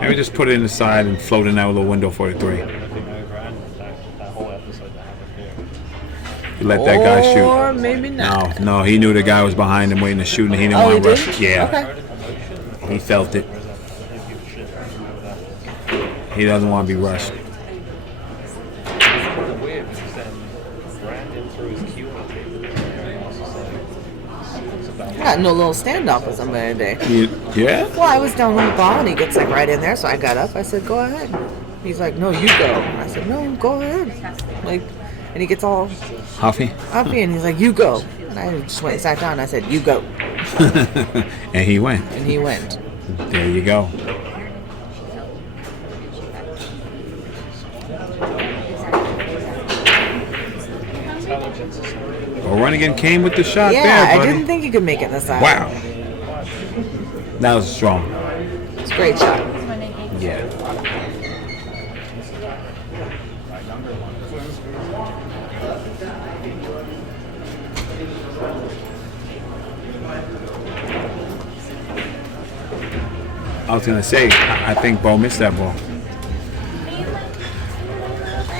Maybe just put it in the side and float in that little window for the three. That whole episode that happened here. You let that guy shoot. Or maybe not. No, he knew the guy was behind him waiting to shoot, and he didn't Oh, he want to did? rush. Yeah, Okay. he felt it. He doesn't want to be rushed. It's weird because then Brandon threw his cue on the table. And I was just like, it's about I got no little standoff with somebody today. Yeah? Well, I was down on the ball and he gets like right in there, so I got up. I said, "Go ahead." He's like, "No, you go." I said, "No, go ahead." Like, and he gets all Huffy? uppy and he's like, "You go." And I just went and sat down. And I said, "You go," And he went. and he went. There you go. Well, Runigan came with the shot Yeah, there, I buddy. didn't think you could make it in the side. Wow. That was strong. It's a great shot. Yeah. I was gonna say, I think Beau missed that ball.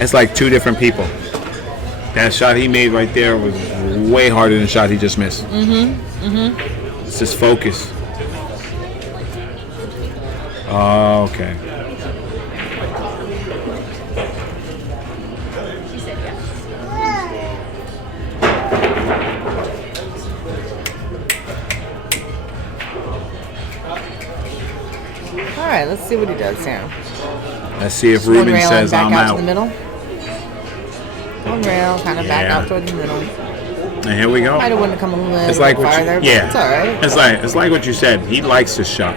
It's like two different people. That shot he made right there was way harder than the shot he just missed. It's just focus. Oh, okay. She said yes. All right, let's see what he does here. Let's see if One Ruben rail says and back I'm out out. to the middle. One rail, kind of back Yeah. out toward the middle. And here we go. Might have wanted to come a little It's like bit what farther, you, but yeah. it's all right. It's like what you said. He likes this shot.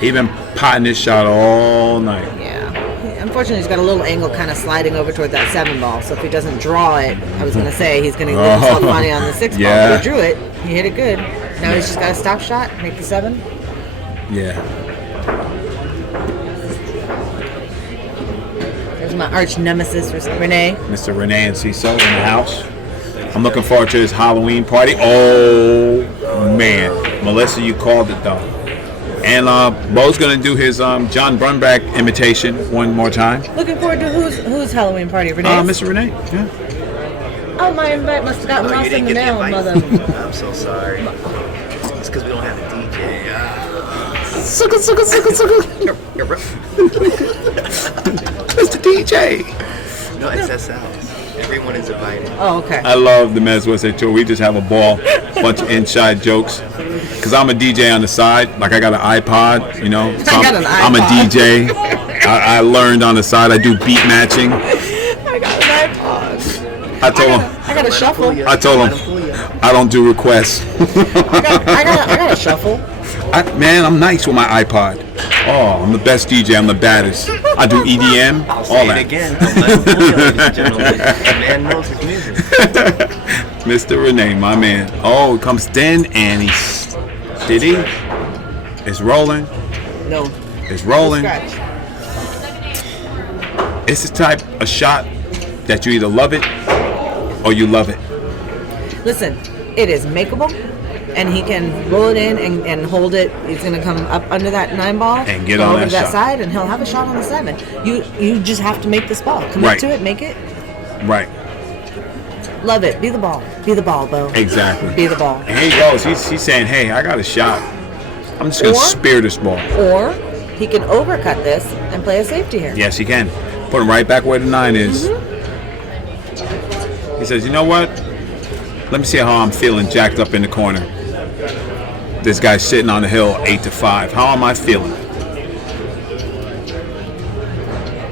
He been potting this shot all night. Yeah. Unfortunately, he's got a little angle kind of sliding over toward that 7 ball. So if he doesn't draw it, I was going to say he's going to lose himself money on the 6 Yeah. ball. But he drew it. He hit it good. Now he's just got a stop shot, make the 7. Yeah. There's my arch nemesis, Renee. Mr. Renee and Ciso in the house. I'm looking forward to his Halloween party. Oh man, Melissa, you called it though. And Beau's gonna do his John Brunback imitation one more time. Looking forward to whose Halloween party, Renee? Mr. Renee. Yeah. Oh, my invite must have gotten lost in the mail, mother. I'm so sorry. It's because we don't have a DJ. Suka, suka, suka, suka. Mr. DJ. No, it's SL. Everyone is invited. Oh, okay. I love the MWST tour. We just have a ball, bunch of inside jokes. Cause I'm a DJ on the side, like I got an iPod, you know. So I got an I'm a iPod. DJ. I learned on the side. I do beat matching. I got an iPod. I told him. I got a shuffle. I told him I don't do requests. I got a shuffle. Man, I'm nice with my iPod. Oh, I'm the best DJ. I'm the baddest. I do EDM, all Say that. it again. Don't let him fool you, ladies and gentlemen. The man knows his music. Mr. Renee, my man. Oh, it comes then, and he's. Did he? It's rolling. No. It's rolling. Scratch. It's the type of shot that you either love it or you love it. Listen, it is makeable. and he can roll it in and hold it. He's going to come up under that 9 ball And get go on over that to that shot. side, and he'll have a shot on the 7. You just have to make this ball. Commit Right. to it, make it. Right. Love it. Be the ball. Be the ball, Beau. Exactly. Be the ball. And here he goes. He's saying, hey, I got a shot. I'm just going to Or- spear this ball. Or he can overcut this and play a safety here. Yes, he can. Put him right back where the 9 is. He says, you know what? Let me see how I'm feeling jacked up in the corner. This guy's sitting on the hill 8-5. How am I feeling?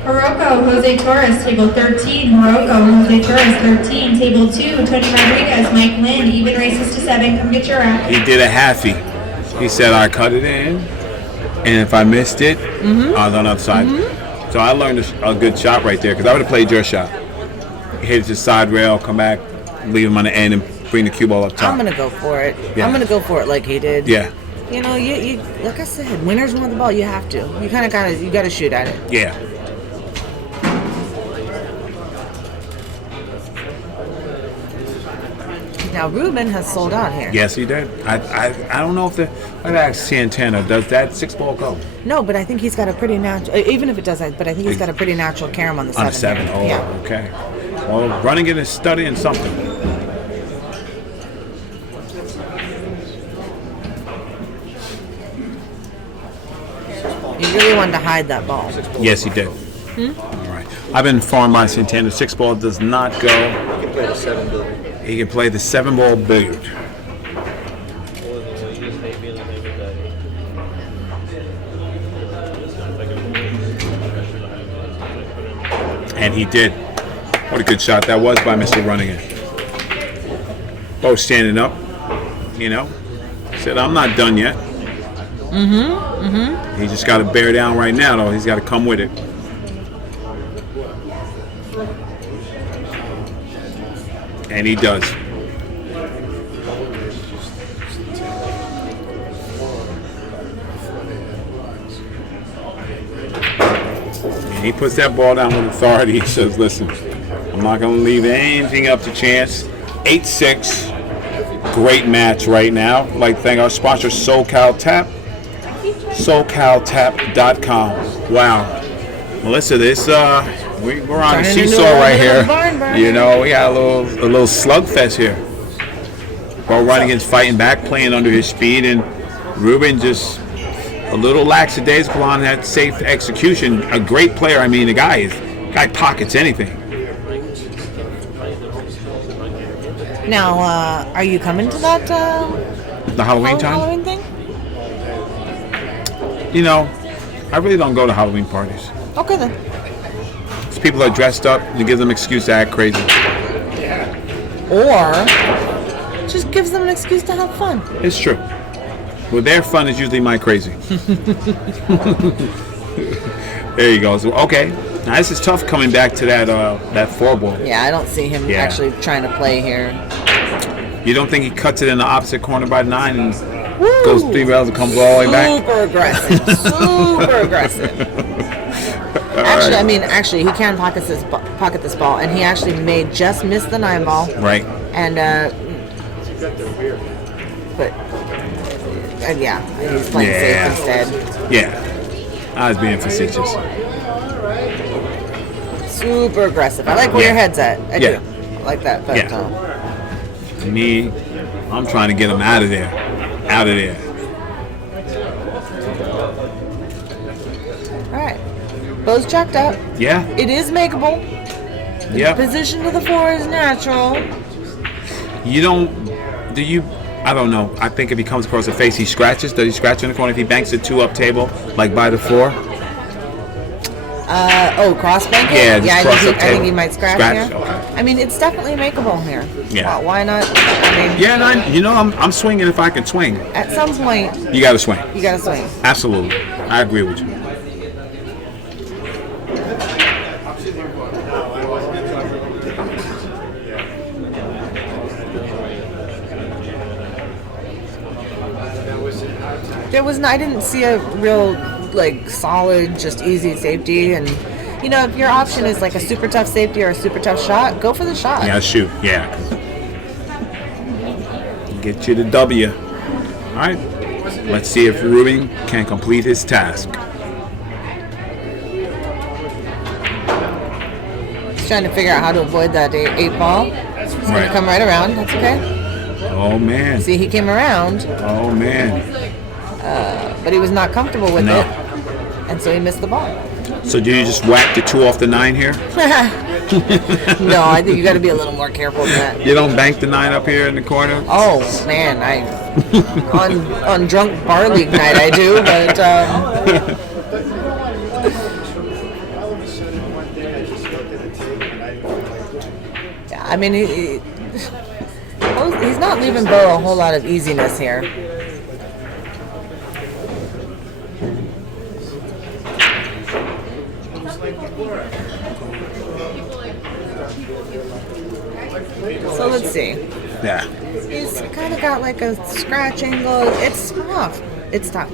Morocco, Jose Torres, table 13. Morocco, Jose Torres, 13. Table 2, Tony Rodriguez, Mike Lynn. Even races to 7. Come get your rack. He did a halfie. He said, I cut it in, and if I missed it, I was on the other side. So I learned a good shot right there, because I would have played your shot. Hit it to side rail, come back, leave him on the end, and bring the cue ball up top. I'm gonna go for it. Yeah. I'm gonna go for it like he did. Yeah, You know, you like I said, winners win the ball. You have to. You kind of gotta shoot at it. yeah. Now Ruben has sold out here. Yes, he did. I don't know if I'd ask Santana, does that 6-ball go? No, but I think he's got a pretty natural. Even if it doesn't, but I think he's got a pretty natural carom on the 7. On the 7. here. Oh, Yeah. okay. Well, Runningen is studying something. He really wanted to hide that ball. Yes, he did. All right. I've been informed by Santana 6-ball does not go. You can play the 7 billion. He can play the 7-ball billiard. And he did. What a good shot that was by Mr. Runningen. Beau standing up, you know. Said, I'm not done yet. He just got to bear down right now, though. He's got to come with it. And he does. And he puts that ball down with authority. He says, listen, I'm not going to leave anything up to chance. 8-6. Great match right now. I'd like to thank our sponsor, SoCal Tap. SoCalTap.com. Wow. Melissa, this we're on a Turning into seesaw a right little bit of here. a barn burner. You know, we got a little slugfest here. Beau Runigan's fighting back, playing under his speed, and Ruben just a little lackadaisical on that safe execution. A great player. I mean, the guy pockets anything. Now, are you coming to that The Halloween time. Halloween thing? You know, I really don't go to Halloween parties. Okay then. These people are dressed up and it gives them an excuse to act crazy. Or just gives them an excuse to have fun. It's true. Well, their fun is usually my crazy. There you go. So, okay. Now, this is tough coming back to that 4-ball. Yeah, I don't see him Yeah. actually trying to play here. You don't think he cuts it in the opposite corner by 9 and goes 3 rails and comes all the way back? Super aggressive. Super aggressive. Actually, he can pocket this ball, and he actually may just miss the 9 ball. Right. And yeah, he's playing safe instead. Yeah. I was being facetious. Super aggressive. I like where your head's at. I do. I like that. But, To me, I'm trying to get him out of there. Out of there. all right. Beau's checked up. Yeah. It is makeable. Yep. Position to the 4 is natural. I don't know. I think if he comes across the face, he scratches. Does he scratch in the corner if he banks it 2 up table, like by the 4? Cross banking? Yeah, just I cross think up he table. might scratch Scratch? here. Okay. I mean, it's definitely makeable here. Yeah. Why not? I mean, Yeah, and I'm swinging if I can swing. at some point, You got to swing. you got to swing. Absolutely. I agree with you. I didn't see a real, solid, just easy safety. And, if your option is like a super tough safety or a super tough shot, go for the shot. Yeah, shoot. Yeah. get you the W. All right. Let's see if Ruben can complete his task. He's trying to figure out how to avoid that 8-ball. He's going Right. to come right around. That's okay. Oh man. See, he came around, Oh man. but he was not comfortable with No. it. And so he missed the ball. So do you just whack the 2 off the 9 here? No, I think you got to be a little more careful than that. You don't bank the 9 up here in the corner? Oh man, on drunk bar league night I do, but yeah, I mean he's not leaving Beau a whole lot of easiness here. So let's see. Yeah. He's kind of got like a scratch angle. It's tough. It's tough.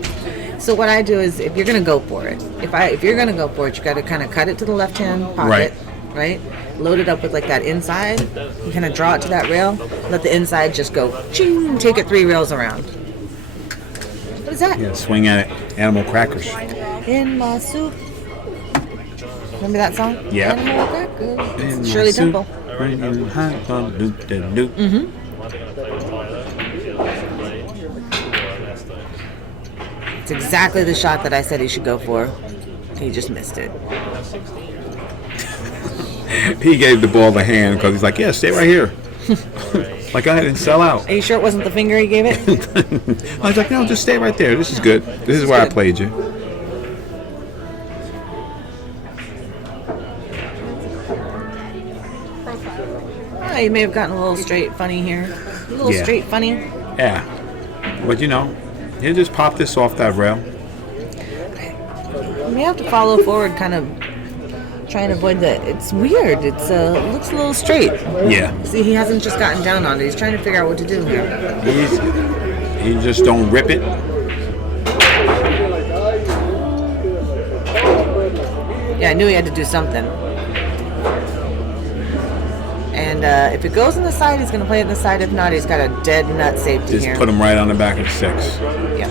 So what I do is, if you're gonna go for it, if you're gonna go for it, you got to kind of cut it to the left hand pocket, right? Load it up with like that inside. You kind of draw it to that rail. Let the inside just go ching. Take it 3 rails around. What is that? Yeah, swing at it. Animal crackers. In my soup. Remember that song? Yeah. Animal crackers. In my Shirley soup. Temple. Mm-hmm. It's exactly the shot that I said he should go for. He just missed it. He gave the ball the hand because he's like, yeah, stay right here. Like, go ahead and sell out. Are you sure it wasn't the finger he gave it? I was like, no, just stay right there. This is good. This is where I good. played you. Oh, you may have gotten a little straight funny here. A little Yeah. straight funny. Yeah. But, you know, you just pop this off that rail. You may have to follow forward, kind of try and avoid the. It's weird. It looks a little straight. Yeah. See, he hasn't just gotten down on it. He's trying to figure out what to do here. You just don't rip it. Yeah, I knew he had to do something. And if it goes on the side, he's going to play it on the side. If not, he's got a dead nut safety Just here. put him right on the back of the 6. Yeah.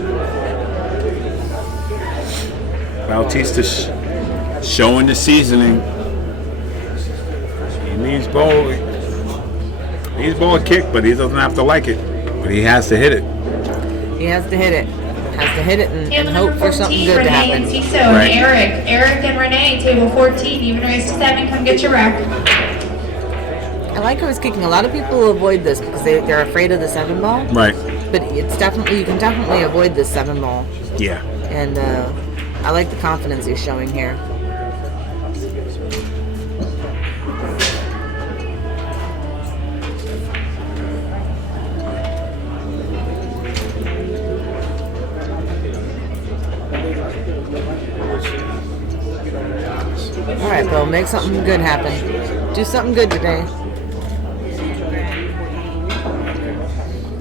Bautista showing the seasoning. He needs Beau. He needs Beau a kick, but he doesn't have to like it. But he has to hit it. He has to hit it. Has to hit it and Table hope number for something 14, good to Renee and happen. Ciso Right. and Eric. Eric and Renee, table 14, even raised to 7. Come get your rack. I like how he's kicking. A lot of people avoid this because they're afraid of the 7 ball. Right. But it's definitely, you can definitely avoid this 7 ball. Yeah. And I like the confidence he's showing here. All right, Beau, make something good happen. Do something good today.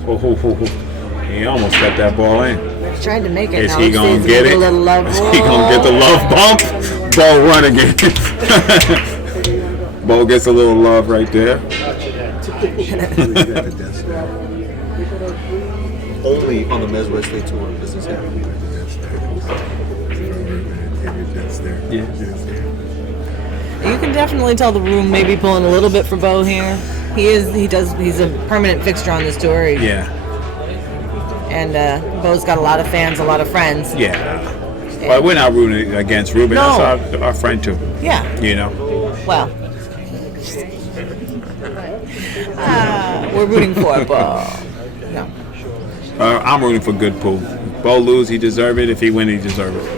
He almost got that ball in. Tried to make it. Is Now he let's see, gonna is get gonna it? a little love Is he gonna get the love bump? Beau run again. Beau gets a little love right there. Only on the MWST tour does this happen. You can definitely tell the room maybe pulling a little bit for Beau here. He's a permanent fixture on this tour. Yeah. And Beau's got a lot of fans, a lot of friends. Yeah. Well, we're not rooting against Ruben. No. That's our friend too. Yeah. You know. Well. We're rooting for Beau. No. I'm rooting for good pool. If Beau lose, he deserve it. If he win, he deserve it.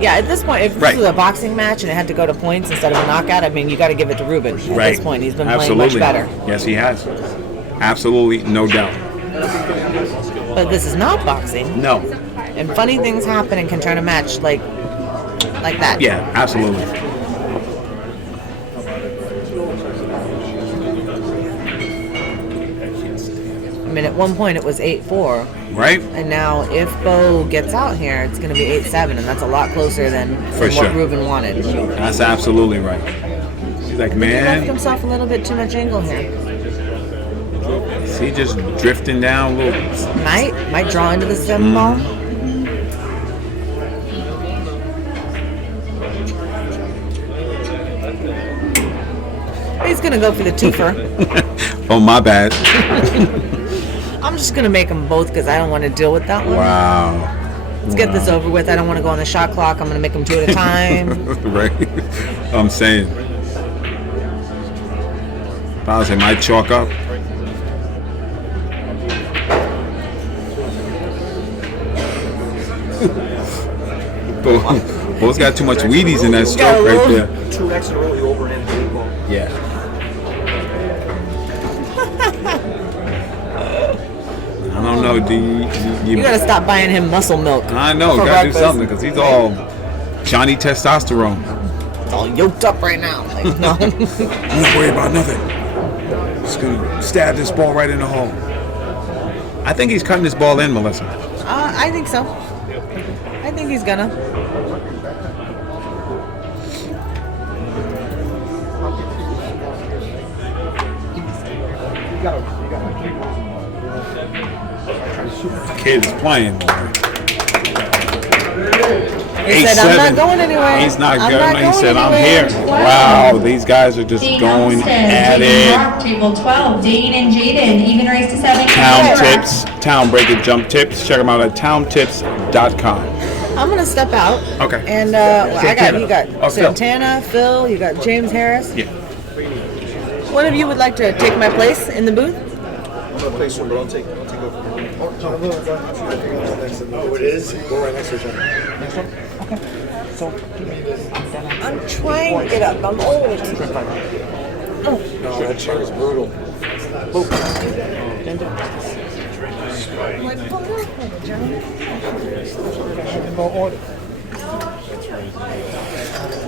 Yeah, at this point, if this Right. was a boxing match and it had to go to points instead of a knockout, I mean, you got to give it to Ruben. At Right. this point, he's been Absolutely. playing much better. Yes, he has. Absolutely, no doubt. But this is not boxing. No. And funny things happen and can turn a match like that. Yeah, absolutely. I mean, at one point it was 8-4. Right? And now, if Beau gets out here, it's going to be 8-7, and that's a lot closer than For sure. what Ruben wanted. That's absolutely right. He's like, He left man. himself a little bit too much angle here. he just drifting down a little? Might draw into the 7 ball. He's gonna go for the twofer. Oh, my bad. I'm just gonna make them both because I don't want to deal with that one. Wow. Let's get this over with. I don't want to go on the shot clock. I'm gonna make them 2 at a time. Right. I'm saying. They might chalk up. Bo's got too much Wheaties in that stroke right there. 2x in a row, you overhand the ball. Yeah. I don't know. You gotta stop buying him muscle milk. I know. for Gotta do breakfast. something because he's all Johnny Testosterone. It's all yoked up right now. Like, no. I'm not worried about nothing. Just gonna stab this ball right in the hole. I think he's cutting this ball in, Melissa. I think so. I think he's gonna. Kid is playing. He said, I'm not going anywhere. He's not I'm going. not He going said, I'm anywhere." here. Wow, these guys are just Dane going Olmsted, at Jaden it. Brock, table 12. Dane and Jaden, even race to 7. Town tips, town breaking jump tips. Check them out at towntips.com. I'm gonna step out. Okay. And you got Oh, Phil. Santana, Phil, you got James Harris. Yeah. One of you would like to take my place in the booth? I'm gonna play soon, but I'll take over. Oh, it is? Go right next to each other. Next one? Okay. So, I'm trying to get up. I'm old. no, that chair is brutal.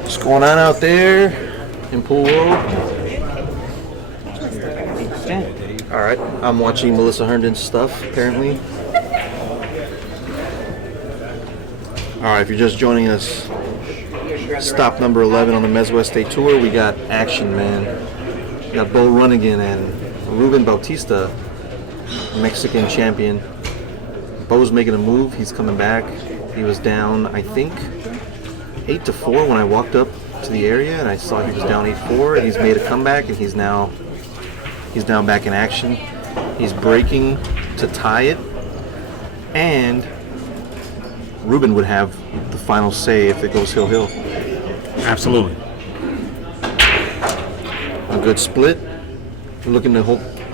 What's going on out there in pool world? All right, I'm watching Melissa Herndon's stuff apparently. All right, if you're just joining us, stop number 11 on the MWST tour. We got action, man. We got Beau Runigan and Ruben Bautista, Mexican champion. Beau's making a move. He's coming back. He was down, I think, 8-4 when I walked up to the area, and I saw he was down 8-4, and he's made a comeback, and he's now back in action. He's breaking to tie it, and Ruben would have the final say if it goes hill-hill. Absolutely. A good split. We're looking to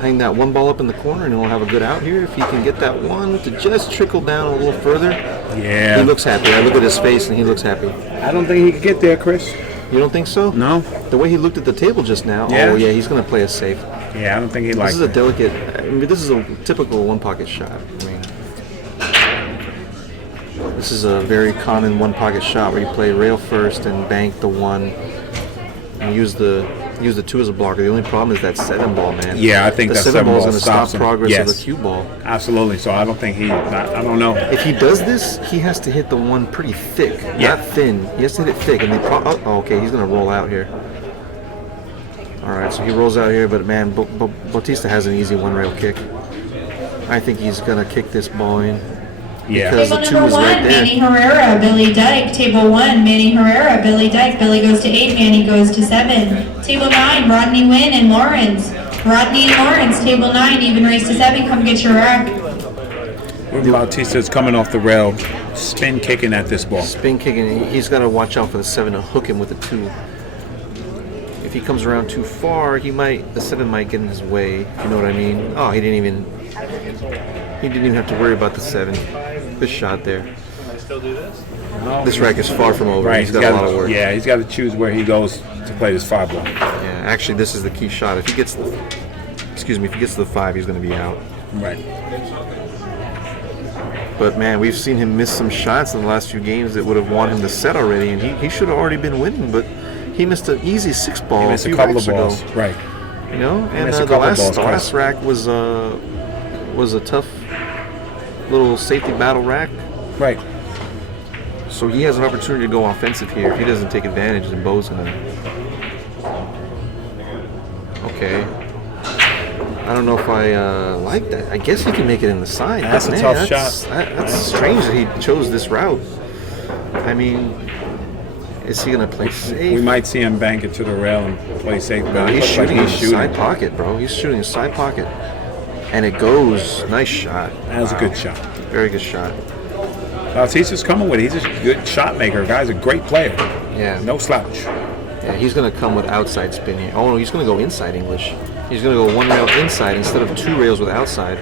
hang that one ball up in the corner, and he'll have a good out here. If he can get that one to just trickle down a little further, Yeah. he looks happy. I look at his face, and he looks happy. I don't think he could get there, Chris. You don't think so? No. The way he looked at the table just now, Yeah. oh yeah, he's going to play it safe. Yeah, I don't think he This likes is a it. delicate, I mean, this is a typical one-pocket shot. I mean, this is a very common one-pocket shot where you play rail first and bank the one and use the 2 as a blocker. The only problem is that 7 ball, man. Yeah, I think the that 7 7 ball is ball going to stop stops him. progress Yes. of the cue ball. Absolutely. So I don't think I don't know. If he does this, he has to hit the one pretty thick, Yeah. not thin. He has to hit it thick, and okay, he's going to roll out here. All right, so he rolls out here, but man, Bautista has an easy one-rail kick. I think he's going to kick this ball in. Yeah. Because Table the 2 number is 1, right there. Manny Herrera, Billy Dyke. Table 1, Manny Herrera, Billy Dyke. Billy goes to 8, Manny goes to 7. Table 9, Rodney Wynn and Lawrence. Rodney and Lawrence, table 9, even race to 7. Come get your rack. Ruben Bautista is coming off the rail, spin kicking at this ball. Spin kicking, he's got to watch out for the 7 to hook him with the 2. If he comes around too far, the 7 might get in his way, if you know what I mean. Oh, he didn't even have to worry about the 7. Good shot there. Can I still do this? This rack is far from over. Right. He's got a lot of work. Yeah, he's got to choose where he goes to play this 5 ball. Yeah, actually, this is the key shot. If he gets to the 5, he's going to be out. Right. But man, we've seen him miss some shots in the last few games that would have won him the set already, and he should have already been winning. But he missed an easy 6 ball He missed a a few couple racks of balls. ago. Right. You know, and missed a the couple last balls, Chris. rack was a tough little safety battle rack. Right. So he has an opportunity to go offensive here. If he doesn't take advantage, then Beau's gonna. Okay. I don't know if I like that. I guess he can make it in the side. That's but a man, tough that's, shot. That's strange that he chose this route. I mean, is he going to play safe? We might see him bank it to the rail and play safe. No, But it he's looks like shooting in the side pocket, bro. He's shooting a side pocket. And it goes. Nice shot. That was a good shot. Very good shot. Bautista's coming with it. He's a good shot maker. Guy's a great player. Yeah. No slouch. Yeah, he's going to come with outside spin here. Oh, no, he's going to go inside English. He's going to go one rail inside instead of two rails with outside.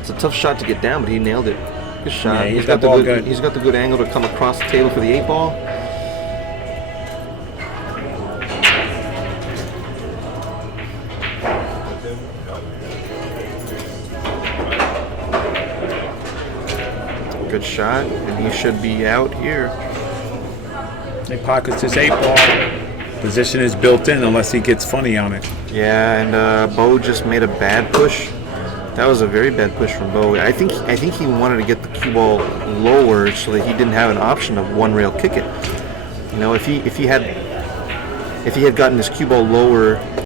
It's a tough shot to get down, but he nailed it. Good shot. Yeah, He's got the ball good. He's got the good angle to come across the table for the 8-ball. Good shot, and he should be out here. He pockets his 8-ball. Position is built in unless he gets funny on it. Yeah, and Beau just made a bad push. That was a very bad push from Beau. I think he wanted to get the cue ball lower so that he didn't have an option of one rail kick it. You know, if he had gotten his cue ball lower